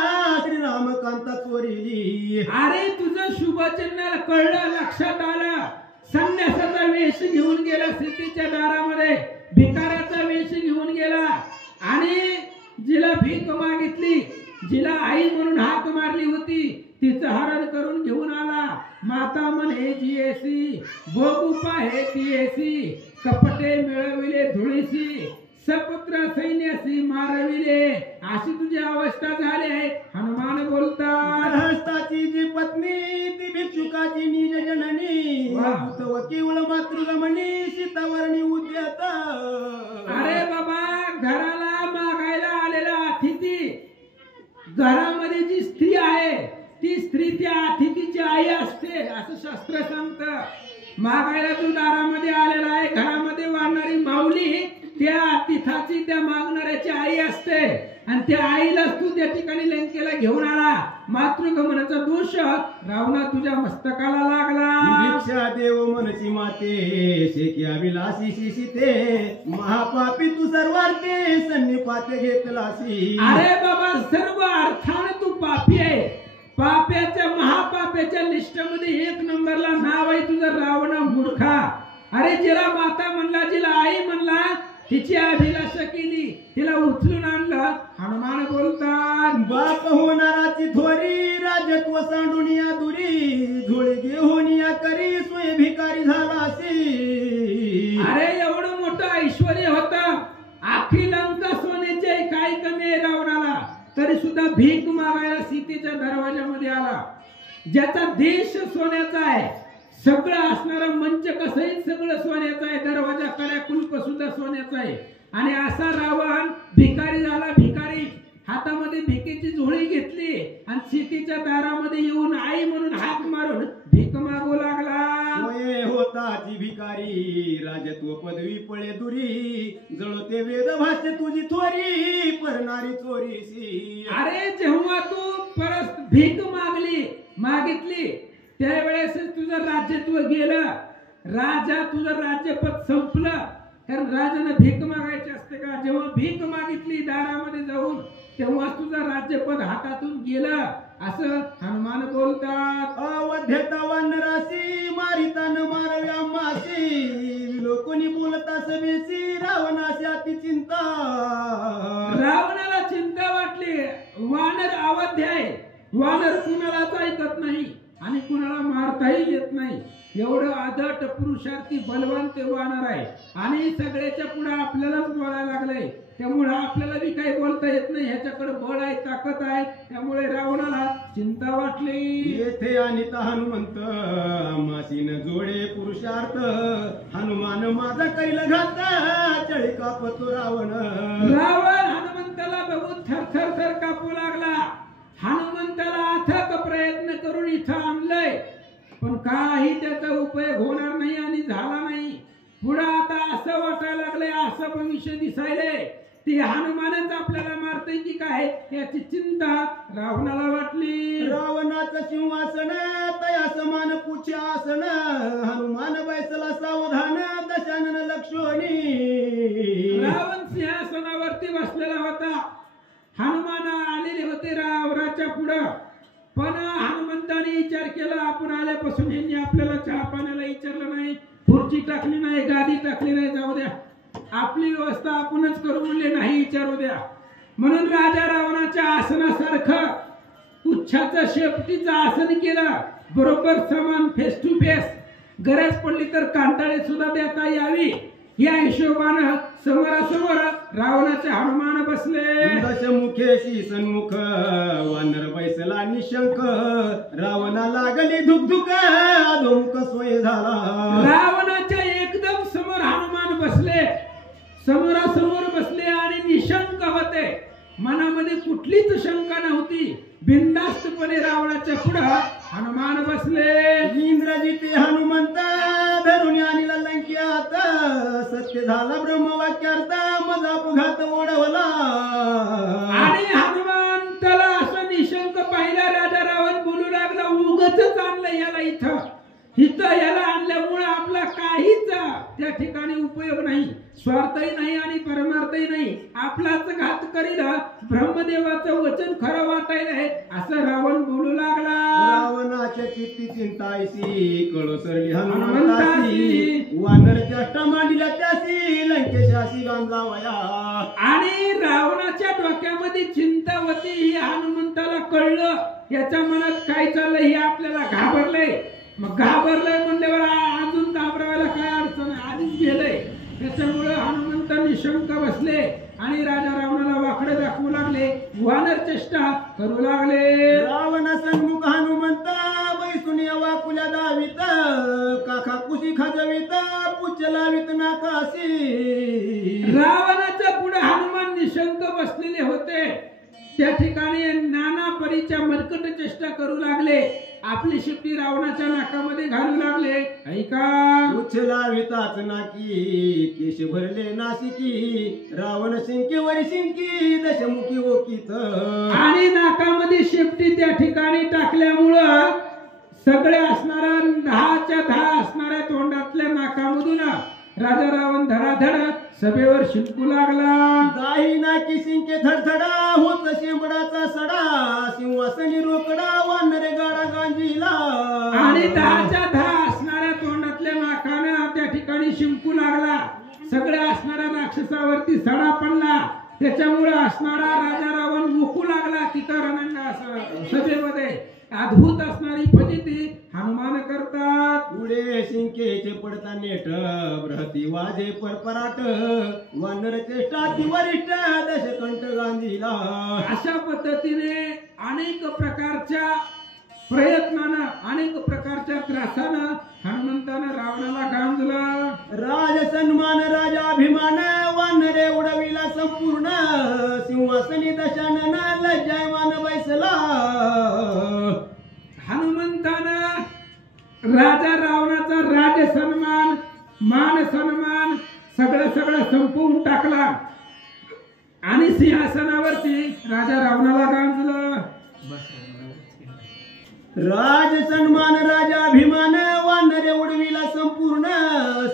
श्रीरामकांता चोरीली. अरे तुझं शुभ चिन्ह कळलं, लक्षात आलं. संन्यासाचा वेश घेऊन गेला सिद्धीच्या दारामध्ये, भिकाराचा वेश घेऊन गेला आणि जिला भीक मागितली, जिला आई म्हणून हाक मारली होती, तिचं हरण करून घेऊन आला. माता म्हणे जीएसी, भोगुपा हे तीएसी, कपटे मिळविले धुळीसी, सपुत्र सैन्यासी मारविले. अशी तुझी अवस्था झाली आहे. हनुमान बोलतात, हस्ताची जी पत्नी ती भिक्षुकाची निज जननी. केवळ मातृगमनी सीतावरणी उद्यत. अरे बाबा, घराला मागायला आलेला अतिथी, घरामध्ये जी स्त्री आहे ती स्त्री त्या अतिथीची आई असते असं शास्त्र सांगतं. मागायला तू दारामध्ये आलेला आहे, घरामध्ये वाढणारी माऊली त्या अतिथाची, त्या मागणाऱ्याची आई असते. आणि त्या आईलाच तू त्या ठिकाणी लंकेला घेऊन आला. मातृगमनाचा दोष रावणा तुझ्या मस्तकाला लागला. भिक्षा देव मनची माते शेक्या विलासी शिशिते. महापापी तू सर्वार्थे सन्निपाते घेतलासी. अरे बाबा, सर्व अर्थाने तू पापी आहे. पाप्याच्या महापाप्याच्या लिस्टमध्ये 1 नंबरला नाव आहे तुझं रावण मूर्खा. अरे जिला माता म्हणला, जिला आई म्हणला, तिची अभिलाषा केली, तिला उचलून आणलं. हनुमान बोलतात, बाप होणाराची थोरी राजत्व सांडून या दुरी. झोळी घेऊन या करी सोय भिकारी झालासी. अरे एवढं मोठं ऐश्वर होतं, आखी लंका सोन्याची आहे, काय कमी आहे रावणाला, तरी सुद्धा भीक मागायला सीतेच्या दरवाजामध्ये आला. ज्याचा देश सोन्याचा आहे, सगळं असणारा मंच कसंही सगळं सोन्याचं आहे, दरवाजा कड्या कुलप सुद्धा सोन्याचं आहे. आणि असा रावण भिकारी झाला. भिकारी हातामध्ये भिकेची झोळी घेतली आणि सीतेच्या दारामध्ये येऊन आई म्हणून हात मारून भीक मागू लागला. होय होता ती भिकारी, राजत्व पदवी पळे दुरी, जळते वेद भाष्य तुझी थोरी, परणारी चोरीसी. अरे जेव्हा तू परत भीक मागितली त्यावेळेस तुझं राज्यत्व गेलं. राजा तुझं राज्यपद संपलं. कारण राजाने भीक मागायची असते का? जेव्हा भीक मागितली दारामध्ये जाऊन तेव्हा तुझं राज्यपद हातातून गेलं असं हनुमान बोलतात. अवध्यता वानरासी मारिता न मारव्या मासी, लोकोनी बोलता सभेसी, रावणासी अति चिंता. रावणाला चिंता वाटली. वानर अवध्य आहे. वानर कुणालाच ऐकत नाही आणि कुणाला मारताही येत नाही. एवढं आदट पुरुषार्थी बलवान ते वानर आहे आणि सगळ्याच्या पुढे आपल्यालाच बोलायला लागलंय. त्यामुळे आपल्याला बी काही बोलता येत नाही. ह्याच्याकडे बळ आहे, ताकद आहे. त्यामुळे रावणाला चिंता वाटली. येथे अनिता हनुमंत मासीन जोडे पुरुषार्थ, हनुमान माझा कैल घात चळी कापतो रावण. रावण हनुमंताला बघून थरथर कापू लागला. हनुमंताला अथक प्रयत्न करून इथं आणलंय पण काही त्याचा उपयोग होणार नाही आणि झाला नाही. पुढे आता असं वाटायला लागलंय, असं भविष्य दिसायलंय ती हनुमानच आपल्याला मारतय की काय याची चिंता रावणाला वाटली. रावणाचं सिंहासन तया समान पुछासन, हनुमान बैसला सावधान दशानन लक्ष्मणी. रावण सिंहासनावरती बसलेला होता. हनुमान आलेले होते रावणाच्या पुढं. पण हनुमंताने विचार केला आपण आल्यापासून यांनी आपल्याला चहा पाण्याला विचारलं नाही, खुर्ची टाकली नाही, गादी टाकली नाही, जाऊ द्या आपली व्यवस्था आपणच करू म्हणले, नाही विचारू द्या. म्हणून राजा रावणाच्या आसनासारखं पुच्छाचं शेपटीचं आसन केलं, बरोबर समान फेस टू फेस. गरज पडली तर कांटाळे सुद्धा देता यावी या हिशोबानं समोरासमोर रावणाचे हनुमान बसले. दशमुखेशी सन्मुख वानर बैसला निशंक, रावणा लागली धुकधुक अधोमुख सोय झाला. रावणाच्या एकदम समोर हनुमान बसले, समोरासमोर बसले आणि निशंक होते. मनामध्ये कुठलीच शंका नव्हती. बिनधास्तपणे रावणाच्या पुढे हनुमान बसले. इंद्रजिते हनुमंत धरून आणला लंक्यात, सत्य झाला ब्रह्मवाक्यार्थ मजा अपघात ओढवला. आणि हनुमंताला असं निशंक पाहिला राजा रावण बोलू लागला, उगच आणलं याला इथं याला आणल्यामुळे आपला काहीच त्या ठिकाणी उपयोग नाही, स्वार्थही नाही आणि परमार्थही नाही. आपलाच घात करील ब्रह्मदेवाचं वचन खरं वाटायला आहे असं रावण बोलू लागला. रावणाच्या चित्ती चिंतायसी कळो सरली हनुमंतासी, वानर चेष्टा मांडल्या त्यासी लंकेशासी गांजावया. आणि रावणाच्या डोक्यामध्ये चिंता होती. ही हनुमंताला कळलं याच्या मनात काय चाललंय हे आपल्याला घाबरलंय. मग घाबरलंय म्हणल्यावर अजून घाबरायला काय अडचण, आधीच गेलंय. त्याच्यामुळे हनुमंत निशंक बसले आणि राजा रावणाला वाकडे दाखवू लागले, वानर चेष्टा करू लागले. रावण सन्मुख हनुमंत बैसून वाकुल्या दावित, काखा कुशी खाजवित पुच्छ लावित नाकासी. रावणाच्या पुढे हनुमान निशंक बसलेले होते. त्या ठिकाणी नाना परीच्या मरकट चेष्टा करू लागले. आपली शिपटी रावणाच्या नाकामध्ये घालू लागले. ऐका उच्छलाविताच नाकी केश भरले नाशिकी, रावण शिंकेवर शिंकी दशमुखी ओकीत. आणि नाकामध्ये शेपटी त्या ठिकाणी टाकल्यामुळं सगळे असणाऱ्या 10च्या 10 असणाऱ्या तोंडातल्या नाकामधून राजा रावण धडाधड सभेवर शिंकू लागला. दाही नाकी शिंके धडधडा होत शेंबडाचा सडा, सिंहासनी रोकडा वानरे गाडा गांजीला. आणि 10च्या 10 असणाऱ्या तोंडातल्या नाकानं त्या ठिकाणी शिंकू लागला. सगळ्या असणाऱ्या राक्षसावरती सडा पडला. त्याच्यामुळे असणारा राजा रावण वोकू लागला. तिथं रणंगा सभेमध्ये अद्भुत असणारी फजिती हनुमान करतात. पुढे शिंकेचे पडता नेट बृहती वाजे परपराट, वानर चेष्टा ती वरिष्ठ दशकंठ गांधीला. अशा पद्धतीने अनेक प्रकारच्या प्रयत्नानं अनेक प्रकारच्या त्रासानं हनुमंतानं रावणाला गांजलं. राज सन्मान राजाभिमान वानरे उडविला संपूर्ण सिंहासनी दशानन लज्जायमान बैसला. हनुमंतानं राजा रावणाचा राज सन्मान मान सन्मान सगळं संपवून टाकला आणि सिंहासनावरती राजा रावणाला गांजलं. राज सन्मान राजाभिमान वानरे उडविला संपूर्ण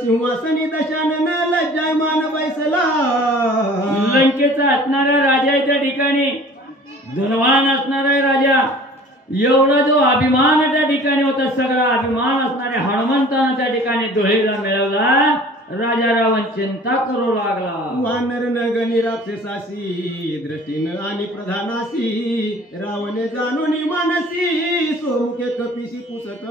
सिंहासनी दशानन लज्जायमान बैसला. लंकेचा असणारा राजा आहे त्या ठिकाणी, धनवान असणारा राजा, एवढा जो अभिमान त्या ठिकाणी होता, सगळा अभिमान असणाऱ्या हनुमंतानं त्या ठिकाणी धुळीला मिळवला. राजा रावण चिंता करू लागला. वानर नगनी राक्षसासी दृष्टीनं आणि प्रधानासी रावणे जाणून मानसी सोमुखे कपिसी पुसत.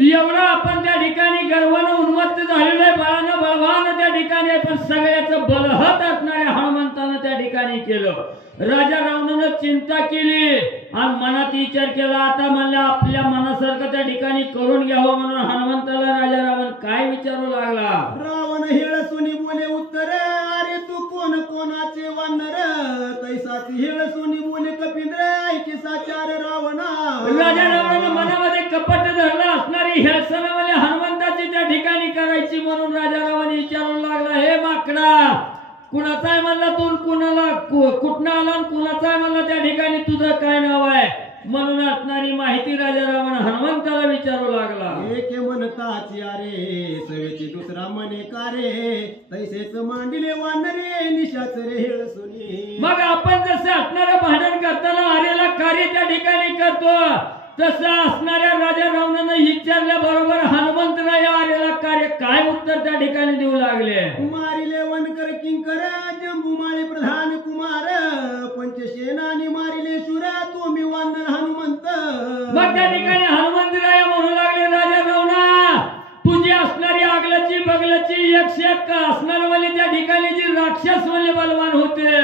एवढा आपण त्या ठिकाणी गर्वानं उन्मत्त झालेलं आहे, बळानं बळवान त्या ठिकाणी, पण सगळ्याचं बलहत असणाऱ्या हनुमंतानं त्या ठिकाणी केलं. राजा रावणानं चिंता केली आणि मनात विचार केला, आता म्हणलं आपल्या मनासारखं त्या ठिकाणी करून घ्यावं. म्हणून हनुमंताला राजा रावण काय विचारू लागला. रावण हेळसुनी बोले उत्तर, अरे तू कोण कोणाचे वानर तैसाची हेळसुनी बोले कपिंद्र ऐकी साचार रावणा. राजा रावणानं मनामध्ये कपट धरलं असणारी हेळसणावाले हनुमंताची त्या ठिकाणी करायची. म्हणून राजा रावण विचारू लागला, हे माकडा कुणाचा आहे म्हणला तू, कुणाला कुठनं आला, कुणाचा आहे म्हणला त्या ठिकाणी, तुझं काय नाव आहे. म्हणून असणारी माहिती राजा रावण हनुमंताला विचारू लागला. एके म्हणताची अरे सवेची दुसरा मने कारे तैसेच मांडिले वानरे निशाच रे हेळसुनी. मग आपण जसं असणारं भांडण करताना आरेला कार्य त्या ठिकाणी करतो, तसं असणाऱ्या राजा रावणानं विचारल्या बरोबर हनुमंतराय आरेला कार्य काय उत्तर त्या ठिकाणी देऊ लागले. मारिले वनकर किंकर जंबुमाळे प्रधान कुमार पंचसेनानी मारिले शूर तुम्ही वानर हनुमंत. मग त्या ठिकाणी हनुमंतराय म्हणू लागले, राजा रावणा तुझी असणारी आगलाची बगलाची एकशे एक असणार वाले त्या ठिकाणी जी राक्षस वाले बलवान होते,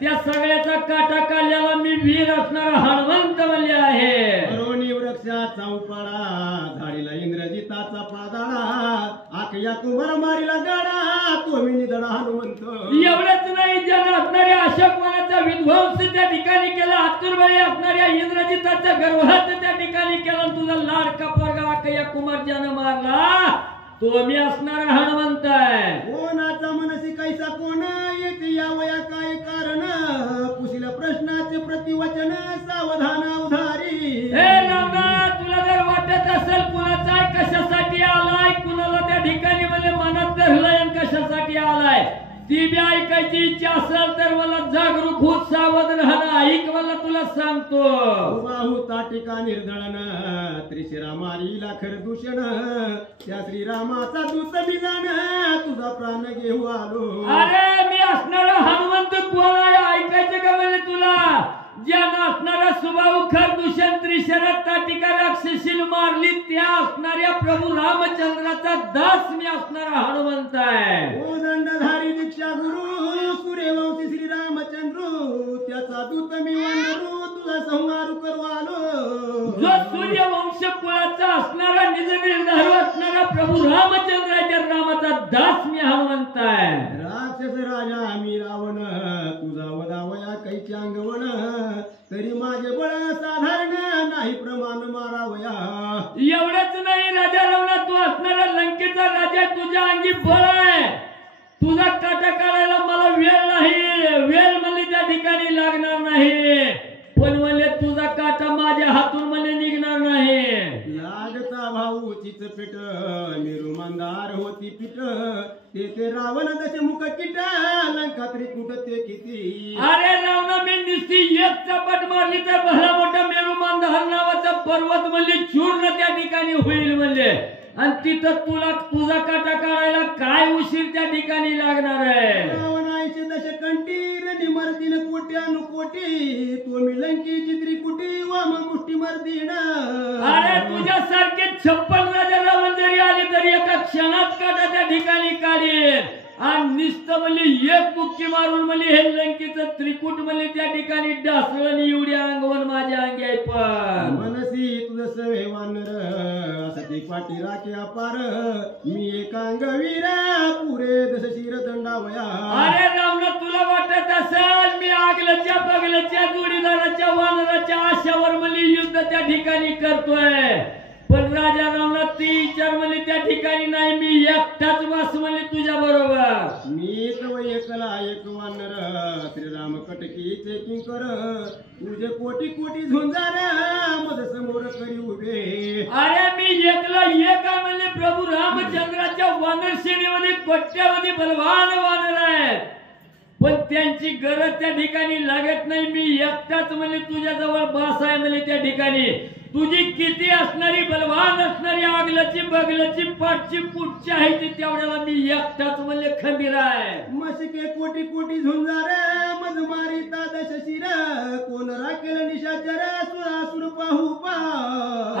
त्या सगळ्याचा काटा काढल्याला मी वीर असणारा हनुमंत म्हणले आहे. अरोणी वृक्षाचा उपाळा झाडीला इंद्रजिताचा पादाळा आखया कुमार मारिला गाडा तुम्ही निधडा हनुमंत. एवढंच नाही, ज्यानं असणाऱ्या अशोकवनाचा विध्वंस त्या ठिकाणी केला, आतुरबळी असणाऱ्या इंद्रजिताचा गर्वहत त्या ठिकाणी केला, तुझा लाडका पोरगा आखया कुमार ज्यानं मारला तो मी असणारा हनुमंत आहे. कोणाचा मनसी कैसा कोण एक या वया काय कारण कुशील प्रश्नाचे प्रतिवचन सावधान उधारी. हे रावणा तुला जर वाटत असेल कुणाचा आहे, कशासाठी आलाय, कुणाला त्या ठिकाणी म्हणजे मनात धरलंय आणि कशासाठी आलाय, ती बी ऐकायची इच्छा असेल तर मला जागरूक होत सावध राहणं ऐक मला तुला सांगतो. बाहू ताटिका निर्दळन त्रिशिरा मारीला खर दूषण त्या श्रीरामाचा दूत बिजाण तुझा प्राण घेऊ आलो. अरे मी असणारा हनुमंत कोण आहे ऐकायचं का म्हणजे तुला, ज्यानं असणारा सुबाहू खर दूषण त्रिशरा ताटिका राक्षसील मारली त्या असणाऱ्या प्रभू रामचंद्राचा दास मी असणारा हनुमंत आहे. ओ दंडधारी दीक्षा गुरु सूर्यवंशी श्री रामचंद्र त्याचा दूत मी वानरू तुझा संहार करू आलो. जो सूर्यवंश कुळाचा असणारा निज निर्धारू असणारा प्रभू रामचंद्राच्या रामाचा दास मी हनुमंत आहे. राक्षस राजा मी रावण तुझा वदावया कैची अंगवण तरी माझे बळ साधारण नाही प्रमाण मारावया. एवढंच नाही राजा रावणा तू असणारा लंकेचा राजा तुझ्या अंगी बळ आहे, तुझा काटा काढायला मला वेळ नाही, वेळ म्हणले त्या ठिकाणी लागणार नाही, पण म्हणले तुझा काटा माझ्या हातून म्हणले निघणार नाही. लागता भाऊ चिच पेट मेरू मंदार होती पीठ ते रावण जसे मुख किट लंका त्रिकुट ते किती. अरे रावणा मी नुसती एक चपट मारली तर भला मोठा मेरू मंदार नावाचा पर्वत म्हणले चूर्ण त्या ठिकाणी होईल म्हणले, आणि तिथं तुला तुझा काटा काढायला काय उशीर त्या ठिकाणी लागणार आहे. रावणाचे दश कंठी निमर्दीन कोट्यानुकोटी तुम्ही लंकेची त्रिकुटी वाम मुष्टी मर्दीन. अरे तुझ्यासारखे 56 राजा रावण जरी आले तरी एका क्षणात काटा त्या ठिकाणी काढेल, आणि निस्त म्हणले एक बुक्की मारून म्हणले हे लंकेचं त्रिकुट म्हणले त्या ठिकाणी डासळणी एवढी अंगवण माझ्या अंगी आहे. पण मनसी तुझं सवे वानर असती पाटी राखे अपार मी एकांग वीर पुरे दश शिर दंडावया. अरे रावणा तुला वाटत असेल मी आगलच्या बगलच्या जोडीदाराच्या वानराच्या आशावर मला युद्ध त्या ठिकाणी करतोय, पण राजा रावणा ती विचार म्हणजे त्या ठिकाणी नाही, मी एकटाच वास म्हणजे तुझ्या बरोबर. मी तव एकला एक वानर श्रीराम कटकीचे किंकर तुझे कोटी कोटी झुंजार मध समोर करी उभे. अरे मी एकला एक आहे म्हणजे प्रभू रामचंद्राच्या वानर सेनेमध्ये कोट्यावधी बलवान वानर आहेत, पण त्यांची गरज त्या ठिकाणी लागत नाही. मी एकटाच म्हणजे तुझ्या जवळ बास आहे म्हणजे त्या ठिकाणी. तुझी किती असणारी बलवान असणारी आगलाची बगलाची पाठची पुढची आहे ती तेवढ्याला मी एकटाच म्हणजे खंबीर आहे. मशके कोटी कोटी झुंजार मध मारिता दश शिर कोण राखेल निशाचर सुरासुर पाहू पा.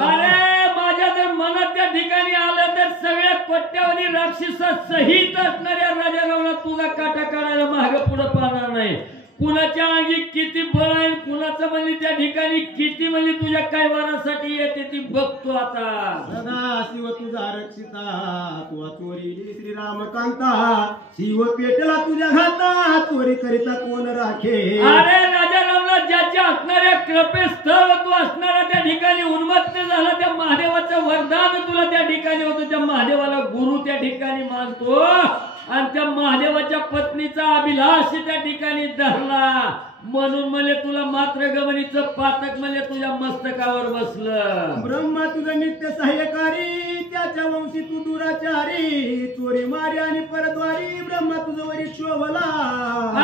अरे माझ्या जर मनात त्या ठिकाणी आलं तर सगळ्या कोट्यावधी राक्षसा सहित असणाऱ्या राजा रावणा तुझा काटा काढायला माग पुढे पाहणार नाही. कुणाच्या अंगी किती बळ आहे, कुणाचं म्हणजे त्या ठिकाणी किती म्हणजे तुझ्या कैवारासाठी येते ती बघतो आता. सदा शिव तुझा रक्षिता तू चोरी श्रीरामकांता शिव पेटला तुझ्या घाता चोरी करिता कोण राखे. अरे राजा रावणा ज्याच्या असणाऱ्या कृपेस्थळ तू असणारा त्या ठिकाणी उन्मत्त झाला, त्या महादेवाचं वरदान तुला त्या ठिकाणी होतं, त्या महादेवाला गुरु त्या ठिकाणी मानतो आणि त्या महादेवाच्या पत्नीचा अभिलाष त्या ठिकाणी धरला, म्हणून मला तुला मात्र गमनीचं पातक म्हणजे तुझ्या मस्तकावर बसलं. ब्रह्मा तुझं नित्य सहाय्यकारी त्याच्या वंशी तू दुराचारी चोरी मारी आणि परद्वारी ब्रह्मा तुझं वरी शोभला.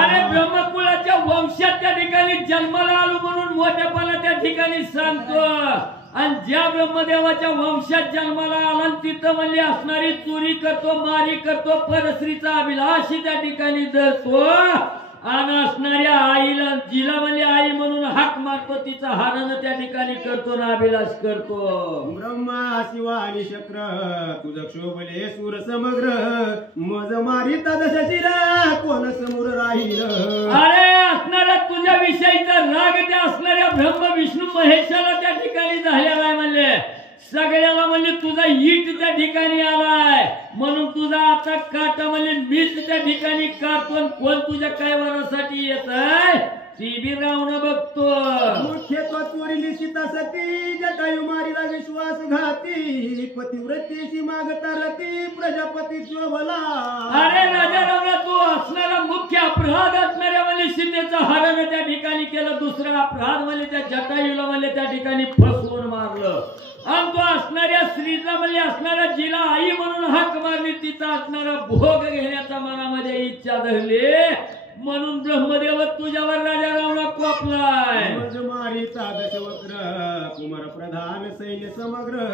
अरे ब्रह्मकुळाच्या वंशात त्या ठिकाणी जन्माला आलो म्हणून मोठेपणा त्या ठिकाणी सांगतो, आणि ज्या ब्रह्मदेवाच्या वंशात जन्माला आला तिथं म्हणजे असणारी चोरी करतो मारी करतो परस्त्रीचा अभिलाषी त्या ठिकाणी धरतो, आणि असणाऱ्या आईला जिला म्हणजे आई म्हणून हाक मारतो तिचा हरण त्या ठिकाणी करतो ना अभिलाष करतो. ब्रह्मा शिवा आणि शक्र तुझं शोभले सूर समग्र मज मारिता दश शिर कोण समोर राहील. अरे असणाऱ्या तुझ्या विषयीचा राग त्या असणाऱ्या ब्रह्म विष्णू महेशाला त्या ठिकाणी झालेला आहे, म्हणजे सगळ्याला म्हणजे तुझा ईट त्या ठिकाणी आलाय, म्हणून तुझा आता काटा म्हणजे मीच त्या ठिकाणी काढतो. कोण तुझ्या कैवारासाठी येत आहे ती बी रावण बघतो. मुख्यत्व चोरीली सीता सती जटायू मारीला विश्वासघाती पतिव्रतेची मागता रती प्रजापती शोभला. अरे राजा रावणा तू असणारा मुख्य अपराध असणाऱ्या म्हणजे सीतेचं हरण त्या ठिकाणी केलं, दुसरा अपराध म्हणजे त्या जटायूला म्हणजे त्या ठिकाणी फसवून मारलं, आणि तो असणाऱ्या स्त्रीला म्हणजे असणाऱ्या जिला आई म्हणून हाक मारली तिचा असणारा भोग घेण्याचा मनामध्ये इच्छा धरली, म्हणून ब्रह्मदेव तुझ्यावर राजा रावणा कोपलाय. मारिता दशवक्र कुमार प्रधान सैन्य समग्र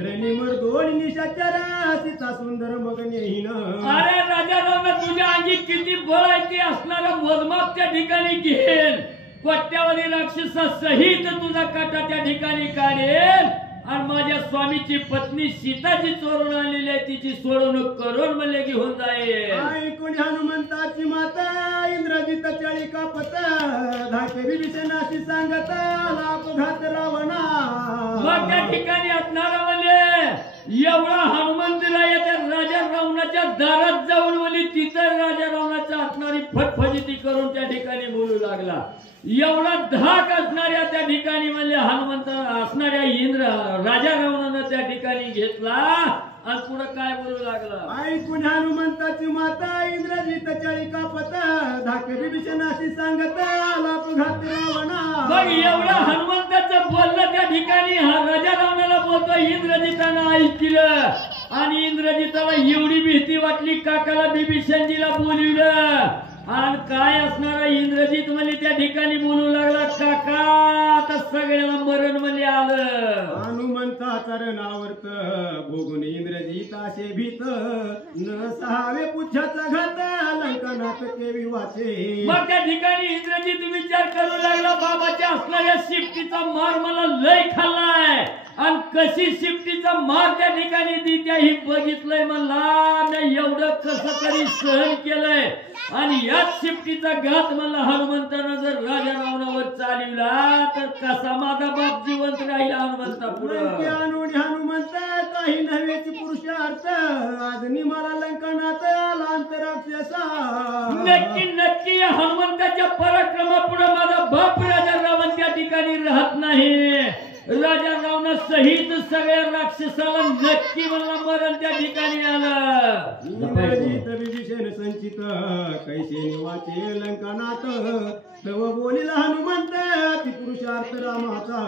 रणिमर दोन निशाचर सीता सुंदर मग नेहीन. अरे राजा रावणा तुझ्या अंगी किती बळ आहे ते असणारा मोजमाप त्या ठिकाणी घेईल, कोट्यावधी राक्षसा सहित तुझा काटा त्या ठिकाणी काढेल, आणि माझ्या स्वामीची पत्नी सीताची चोरून आणलेली आहे तिची सोडवणूक करून मला घेऊन जाईल. ऐकून हनुमंताची माता इंद्रजित चळी कापत धाके विभीषणाशी सांगत अपघात रावणा. मग त्या ठिकाणी असणारा म्हणजे एवढा हनुमंतीला येत्या राजा रावणाच्या दारात जाऊन म्हणजे तिथं राजा रावणाच्या असणारी फटफजिती करून त्या ठिकाणी बोलू लागला. एवढा धाक असणाऱ्या त्या ठिकाणी म्हणजे हनुमंत असणाऱ्या राजा रावणानं त्या ठिकाणी घेतला आणि पुढे काय बोलू लागला. ऐकून हनुमंताची माता इंद्रजित चळी कापत धाके विभीषणाशी सांगत अपघात रावणा. मग एवढा हनुमंताचं बोललं त्या ठिकाणी हा राजा रावणाला बोलतो इंद्रजितानं ऐकलं, आणि इंद्रजिताला एवढी भीती वाटली काकाला बिभीषणजीला बोलवलं, आणि काय असणारा इंद्रजित म्हणजे त्या ठिकाणी बोलू लागला काका आता सगळ्याला मरण म्हणजे आलं. हनुमंताचा रणावर्त भोगून इंद्रजित असे भीत न सहावे पुच्छाचा घात लंकनाथ केवी वाचे. मग त्या ठिकाणी इंद्रजित विचार करू लागला बाबाच्या असणाऱ्या शिफ्टीचा मार मला लय खाल्लाय, आणि कशी शिफ्टीचा मार त्या ठिकाणी देत्या ही बघितलंय म्हणला मी एवढं कसं तरी सहन केलंय आणि याच शिफ्टीचा घात म्हणला हनुमंतानं जर राजा रावणावर चालविला तर कसा माझा बाप जिवंत राहील हनुमंता पुढे हनुमंत काही नव्हेची पुरुषार्थ आज निमाला लंकनात लांतराक्षसा नक्की नक्की या हनुमंताच्या पराक्रमापुढे माझा बाप राजा रावण त्या ठिकाणी राहत नाही राजा रावणा सहित सगळ्या राक्षसाला नक्की मला मरण त्या ठिकाणी आलं इंद्रजित विभीषण संचित कैसे निवाचे लंकनात तव बोलिला हनुमंत ती पुरुषार्थ रामाचा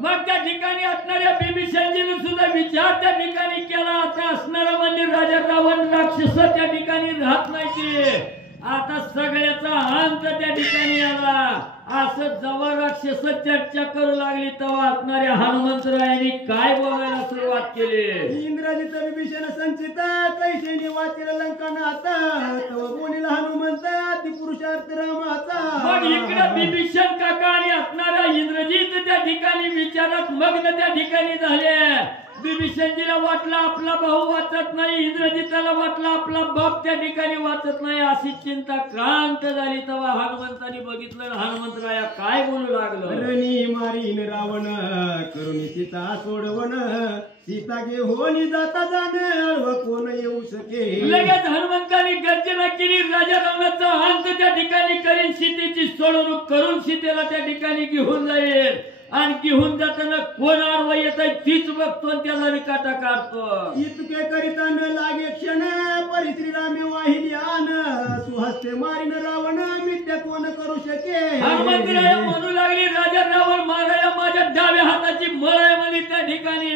मग त्या ठिकाणी असणाऱ्या बिभीषणजीने सुद्धा विचार त्या ठिकाणी केला आता असणारा म्हणजे राजा रावण राक्षस त्या ठिकाणी राहत नाही की आता सगळ्याचा अंत त्या ठिकाणी आला असं जेव्हा राक्षस चर्चा करू लागली तेव्हा असणाऱ्या हनुमंतरायांनी काय बोलायला सुरुवात केली इंद्रजित विभीषण संचित कैसे निवाचे लंकनात तव बोलिला हनुमंत ती पुरुषार्थ रामाचा मग इकडे बिभीषण काका आणि असणारा इंद्रजित त्या ठिकाणी विचारात मग्न त्या ठिकाणी झाले बिभीषणजीला वाटलं आपला भाऊ वाचत नाही इंद्रजिताला वाटलं आपला बाप त्या ठिकाणी वाचत नाही अशी चिंता क्रांत झाली तेव्हा हनुमंतानी बघितलं हनुमंतराया काय बोलू लागलं रणी मारीन रावण करुणी सीता सोडवण सीता घेऊन जाता जाण कोण येऊ शके लगेच हनुमंतानी गर्जना केली राजा रावणाचा अंत त्या ठिकाणी करीन सीतेची सोडवणूक करून सीतेला त्या ठिकाणी घेऊन जाईल आणि घेऊन जाताना कोण आडवा येत आहे तीच बघतो त्याला रिकाटा काढतो इतके करिता न लागे क्षण परिश्रीरामे वाहिली आन सुहस्ते मारीन रावण मित्य कोण करू शके हनुमंतराया म्हणू लागली राजा रावण माराया माझ्या डाव्या हाताची मळाय म्हणे त्या ठिकाणी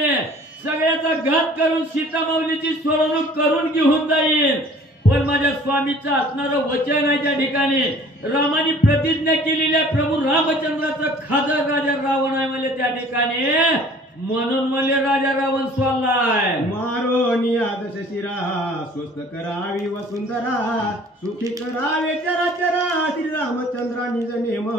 सगळ्याचा घात करून सीतामाऊलीची सोडवणूक करून घेऊन जाईल पण माझ्या स्वामीचं असणारं वचन आहे त्या ठिकाणी रामाने प्रतिज्ञा केलेली आहे प्रभू रामचंद्राचं खादर राजा रावण आहे म्हणजे त्या ठिकाणी म्हणून म्हणले राजा रावण स्वाल्लाय मारो नियादश शिरा स्वस्त करावी वसुंधरा सुखी करावे चराचरा श्री रामचंद्रा निज नेम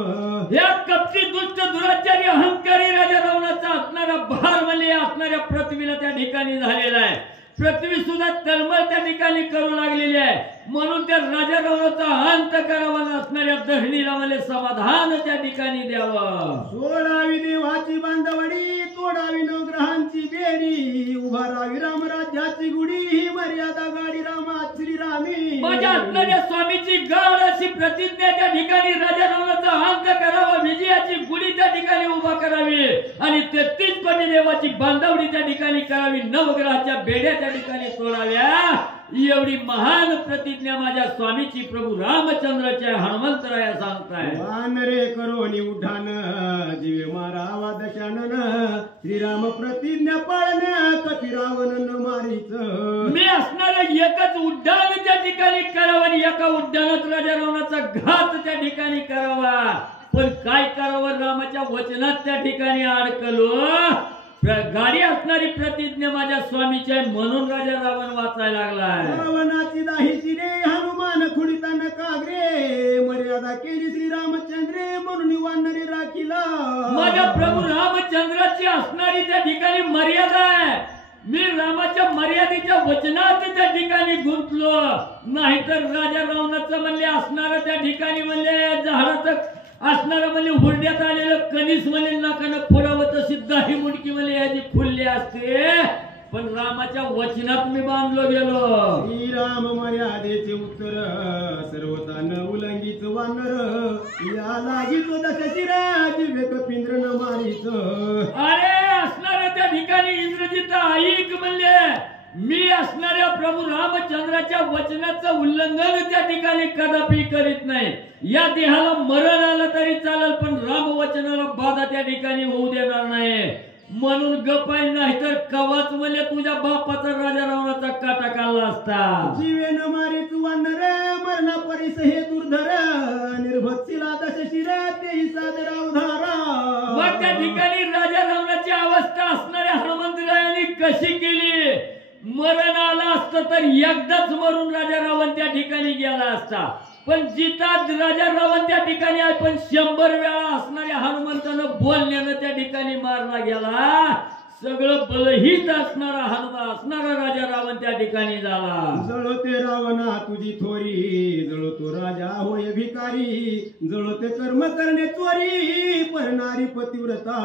या कपटी दुष्ट दुराचारी अहंकारी राजा रावणाचा असणारा भार म्हणजे असणाऱ्या पृथ्वीला त्या ठिकाणी झालेला आहे पृथ्वी सुद्धा तळमळ त्या ठिकाणी करू लागलेली आहे म्हणून त्या राजा रावणाचा अंत करावा असणाऱ्या धरणीला मला समाधान त्या ठिकाणी द्यावं सोडावी देवाची बांधवडी तोडावी नवग्रहांची बेडी उभारावी रामराज्याची गुढी ही मर्यादा गाडी रामा श्रीरामी माझ्या असणाऱ्या स्वामीची गाढ अशी प्रतिज्ञा त्या ठिकाणी राजा रावणाचा अंत करावा विजयाची गुढी त्या ठिकाणी उभा करावी आणि 33 कोटी देवाची बांधवडी त्या ठिकाणी करावी नवग्रहाच्या बेड्या त्या ठिकाणी तोडाव्या एवढी महान प्रतिज्ञा माझ्या स्वामीची प्रभू रामचंद्राच्या हनुमंतराया सांगताय वानरे करोनी उठान जीवे मारावा दशानन श्रीराम प्रतिज्ञा पाळण कपी रावण न मारीच मी असणारं एकच उड्डाण त्या ठिकाणी करावं आणि एका उड्डाणात राजा रावणाचा घात त्या ठिकाणी करावा पण काय करावं रामाच्या वचनात त्या ठिकाणी अडकलो गाडी असणारी प्रतिज्ञा माझ्या स्वामीची आहे म्हणून राजा रावण वाचायला लागलाय रावणाची दाहीची रे हनुमान खुडिताना कागरे मर्यादा केली श्री रामचंद्रे म्हणून वानरे राखीला माझ्या प्रभू रामचंद्राची असणारी त्या ठिकाणी मर्यादा आहे मी रामाच्या मर्यादेच्या वचनात त्या ठिकाणी गुंतलो नाहीतर राजा रावणाचं म्हणले असणारं त्या ठिकाणी म्हणले झाडाचं असणारं म्हणजे हुरड्यात आलेलं कणीस म्हणजे नाकानं फोडावं तशी दाही मुडकी म्हणजे याची खुलली असते पण रामाच्या वचनात मी बांधलो गेलो श्रीराम मर्यादेचे उत्तर सर्वता न उल्लंघित वानर या लागीच दशशिरा जिवे कपिंद्र न मारीच अरे असणाऱ्या त्या ठिकाणी इंद्रजित ऐक म्हणले मी असणाऱ्या प्रभू रामचंद्राच्या वचनाचं उल्लंघन त्या ठिकाणी कदापि करीत नाही या देहाला मरण आलं तरी चालेल पण राम वचनाला बाधा त्या ठिकाणी होऊ देणार नाही म्हणून गपाई नाही तर कवाच म्हणले तुझ्या बापाचा राजा रावणाचा काटा काढला असता जीवे न मारीच वानर मरणा परिस हे दुर्धर निर्भत्सिला दशशिर तेही सादरा उधारा मग त्या ठिकाणी राजा रावणाची अवस्था असणाऱ्या हनुमंतरायांनी कशी केली मरण आलं असतं तर एकदाच मरून राजा रावण त्या ठिकाणी गेला असता पण जिता राजा रावण त्या ठिकाणी आहे पण 100 वेळा असणाऱ्या हनुमंतानं बोलण्यानं त्या ठिकाणी मारला गेला सगळं बलहीत असणारा हनुमान असणारा राजा रावण त्या ठिकाणी झाला. जळते रावणा तुझी थोरी, जळतो राजा होय भिकारी, जळते कर्म करणे चोरी, परणारी पतिव्रता.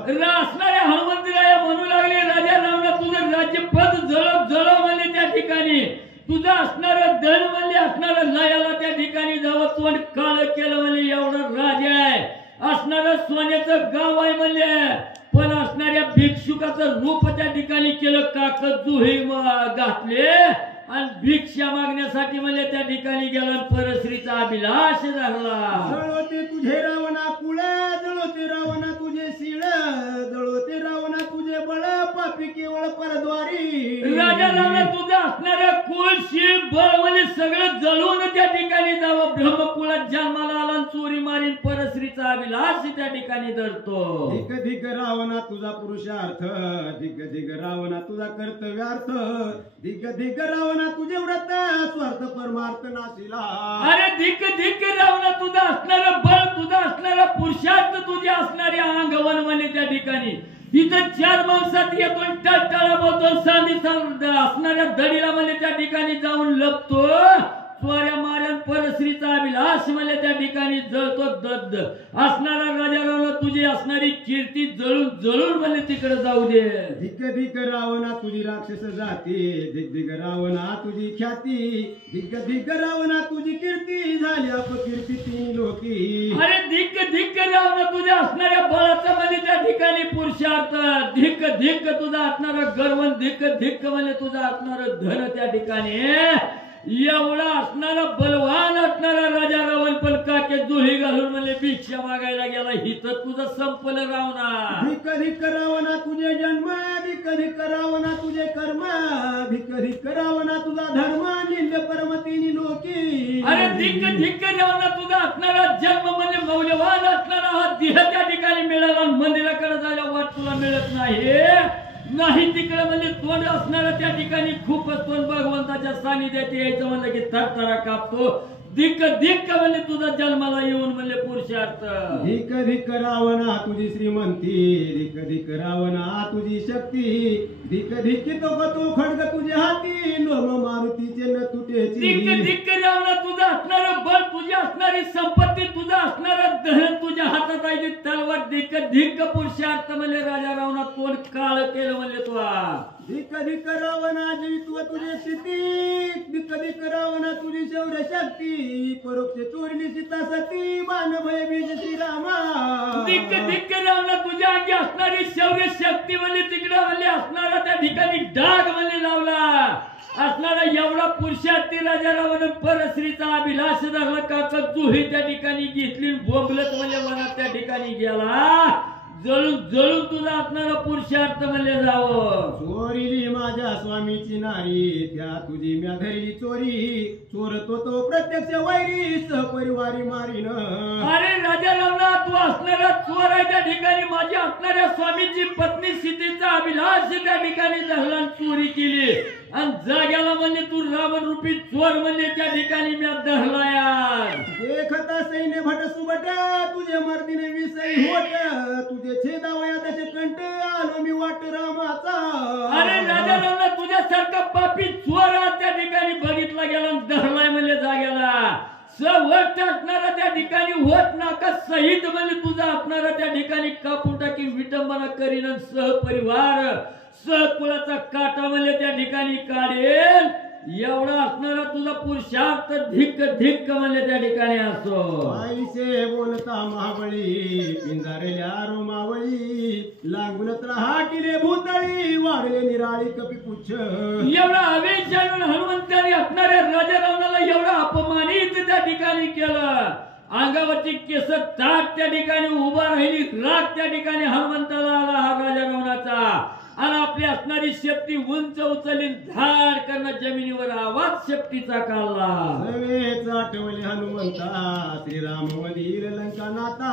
असणाऱ्या हनुमंतराया म्हणू लागले, राजा रावणा तुझं राज्यपद जळव म्हणले त्या ठिकाणी, तुझं असणारं धन म्हणले असणारं लयाला त्या ठिकाणी जावं, तोंड काळ केलं म्हणले एवढा राजा आहे, असणारं सोन्याचं गाव आहे म्हणले, पण असणाऱ्या भिक्षुकाचं रूप त्या ठिकाणी केलं, काकत जुही घातले आणि भिक्षा मागण्यासाठी म्हणले त्या ठिकाणी गेला, परश्रीचा अभिलाष धरला. जळते तुझे रावणा कुळ, जळते रावणा तुझे शिळ, जळते रावणा तुझे बळ, पापी केवळ परद्वारी. राजा रावणा तुझं असणारं कुळ शिळ बळ म्हणजे सगळं जळून त्या ठिकाणी जावं, ब्रह्मकुळात जन्माला आला आणि चोरी मारीन परश्रीचा अभिलाष त्या ठिकाणी धरतो. धिक धिक रावणा तुझा पुरुषार्थ, धिक धिक रावणा तुझा कर्तव्यार्थ, धिक धिक रावणा तुझे व्रत, स्वार्थ परमार्थ नाशिला. अरे धिक धिक रावणा तुझं असणारं बळ, तुझा असणारा पुरुषार्थ, तुझे असणारे अंगवन म्हणे त्या ठिकाणी, इथं 4 माणसात येतो, टळटळा बोलतो, सांदी असणाऱ्या दडीला म्हणजे त्या ठिकाणी जाऊन लपतो, चोऱ्या माऱ्या परश्रीचा अभिलाष म्हणजे त्या ठिकाणी जळतो दद्द. असणारा राजा रावणा तुझी असणारी कीर्ती जळून जळून म्हणजे तिकडे जाऊ दे. धिक धिक रावणा तुझी राक्षस जाती, धिक धिक रावणा तुझी ख्याती, धिक धिक रावणा तुझी कीर्ती, झाली अपकीर्ती 3 लोकी. अरे धिक धिक रावणा तुझ्या असणाऱ्या बळाचा म्हणजे त्या ठिकाणी पुरुषार्थ, धिक धिक तुझा असणारा गर्व, धिक धिक म्हणजे तुझा असणारं धन त्या ठिकाणी, एवढा असणारा बलवान असणारा राजा रावण पण काके जुही घालून म्हणजे भिक्षा मागायला गेला, हिथं तुझं संपलं रावणा. धिक धिक रावणा तुझे जन्म, धिक धिक रावणा तुझे कर्म, धिक धिक रावणा तुझा धर्म, निंद परम 3 लोकी. अरे धिक धिक रावणा तुझा असणारा जन्म म्हणजे मौल्यवान असणारा हा देह त्या ठिकाणी मिळाला, मंदिराकडे जायला वाट तुला मिळत नाही तिकडे म्हणजे तोंड असणारा त्या ठिकाणी खूप असतो, भगवंताच्या सानिध्यात यायचं म्हणलं की थरथरा कापतो. धिक धिक म्हणजे तुझा जन्माला येऊन म्हणजे पुरुषार्थ. धिक धिक रावणा तुझी श्रीमंती, धिक धिक रावणा तुझी शक्ती, धिक धिक तो खडग तुझे हाती, लोम मारुतीचे न तुटेची. धिक धिक रावणा तुझं असणारं बळ, तुझी असणारी संपत्ती, तुझं असणारं धन तुझ्या हातात आहे तलवार, धिक धिक पुरुषार्थ म्हणजे राजा रावणा तोंड काळ केलं म्हणजे तुला. धिक धिक रावणा जीवित्व तुझे स्थिती, धिक धिक रावणा तुझी शौर्य शक्ती, परोक्ष चोरली सीता सती, बाण भय बीज श्रीरामा. धिक धिक रावणा तुझ्या अंगी असणारी शौर्य शक्ती म्हणजे तिकडे म्हणजे असणारा त्या ठिकाणी डाग म्हणजे लावला, असणारा एवढा पुरुषार्थी राजा रावण परश्रीचा अभिलाष धरला, काका जुही त्या ठिकाणी घेतली, बोबलत म्हणजे मनात त्या ठिकाणी गेला, जळून जळून तुझा असणारा पुरुषार्थ म्हणले जावं. चोरीली माझ्या स्वामीची नारी, त्या तुझी म्या धरली चोरी, चोरतो तो प्रत्यक्ष वैरी, सहपरिवारी मारीन. अरे राजा रावणा तू असणारा चोर आहे त्या ठिकाणी, माझ्या असणाऱ्या स्वामीची पत्नी सीतेचा अभिलाष त्या ठिकाणी धरला, चोरी केली आणि जाग्याला म्हणजे तू रावण रूपी चोर म्हणजे त्या ठिकाणी मी धरला यार. देखता सैन्य भट सुबट, तुझे मर्दीने विषयी होत, तुझे छेदावया त्याचे कंठ, आलो मी वाट रामाचा. अरे राजा रावणा तुझ्यासारखा पापी चोर त्या ठिकाणी बघितला गेला, धरलाय म्हणजे जाग्याला, सवट असणारा त्या ठिकाणी होत नाका सहित म्हणजे तुझा असणारा त्या ठिकाणी कापून टाकी विटंबना करीन, सहपरिवार सहकुळाचा काटा म्हणजे त्या ठिकाणी काढेल, एवढा असणारा तुझा पुरुषार्थ धिक धिक म्हणजे त्या ठिकाणी असो. आईसे बोलता महाबळी, पिंजारेल्या रोमावळी, लागून हाटीले भूतळी, वाढले निराळी कपी पुच्छ. एवढा आवेश जाणून हनुमंताने असणाऱ्या राजा रावणाला एवढा अपमानित त्या ठिकाणी केलं, अंगावरची केस ताट त्या ठिकाणी उभा राहिली, राग त्या ठिकाणी हनुमंताला आला हा राजा रावणाचा, आणि आपली असणारी शेपटी उंच उचलली, धाड करणं जमिनीवर आवाज शेपटीचा काढला. सवेच आठवले हनुमंता, श्रीराम वधीर लंका नाता,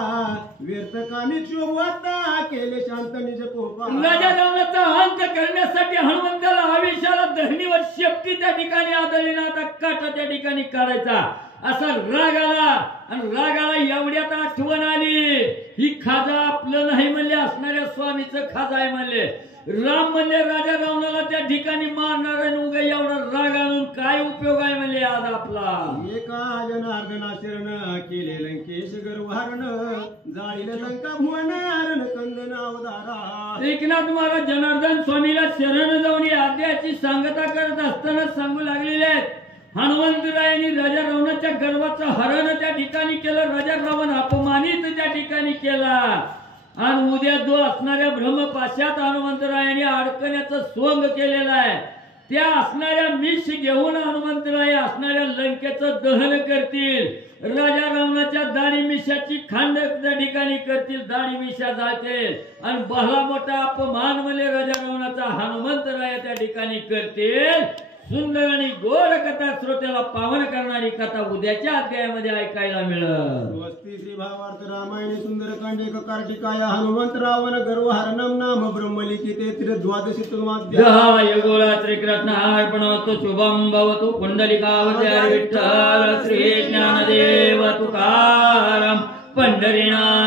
व्यर्थ कामी क्षोभवाता, केले शांत निज कोपा. राजा रावणाचा अंत करण्यासाठी हनुमंताला आवेशाला धरणीवर शेपटी त्या ठिकाणी आदळली ना, आता काटा त्या ठिकाणी काढायचा असा राग आला, आणि रागाला एवढ्यात आठवण आली, ही खाजा आपलं नाही म्हणले असणाऱ्या स्वामी माऊलीचं खाज आहे म्हणले. राम म्हणले राजा रावणाला त्या ठिकाणी मारणार आणि उगा एवढा राग आणून काय उपयोग आहे म्हणले आज आपला. एका जनार्दना शरण केले लंकेश गर्वहरण जाईल लंका भुवन हरण कंदन अवतारा. एकनाथ महाराज जनार्दन स्वामीला शरण जाऊन या आद्याची सांगता करत असताना सांगू लागलेले आहेत. हनुमंतरायांनी राजा रावणाच्या गर्वाचं हरण त्या ठिकाणी केलं. राजा रावण अपमानित त्या ठिकाणी केला आणि उद्या जो असणाऱ्या ब्रह्मपाशात हनुमंतरायांनी अडकण्याचं सोंग केलेलं आहे. त्या असणाऱ्या मिश घेऊन हनुमंतराय असणाऱ्या लंकेचं दहन करतील. राजा रावणाच्या दाढी मिशाची खांड त्या ठिकाणी करतील. दाढी मिशा जातील आणि भला मोठा अपमान म्हणजे राजा रावणाचा हनुमंतराय त्या ठिकाणी करतील. सुंदर आणि गोड कथा श्रोत्याला पावन करणारी कथा उद्याच्या अध्यायामध्ये ऐकायला मिळेल. स्वस्ती श्री भावार्थ रामायण सुंदरकांड एक कार्तिकाय हनुमंत रावण गर्वहरणम नाम ब्रह्मलिखिते जय गोळा श्रीकृष्णार्पणमस्तु. शुभम भवतु. पुंडलिकावती विठ्ठल श्री ज्ञानदेव तुकाराम पंढरीनाथ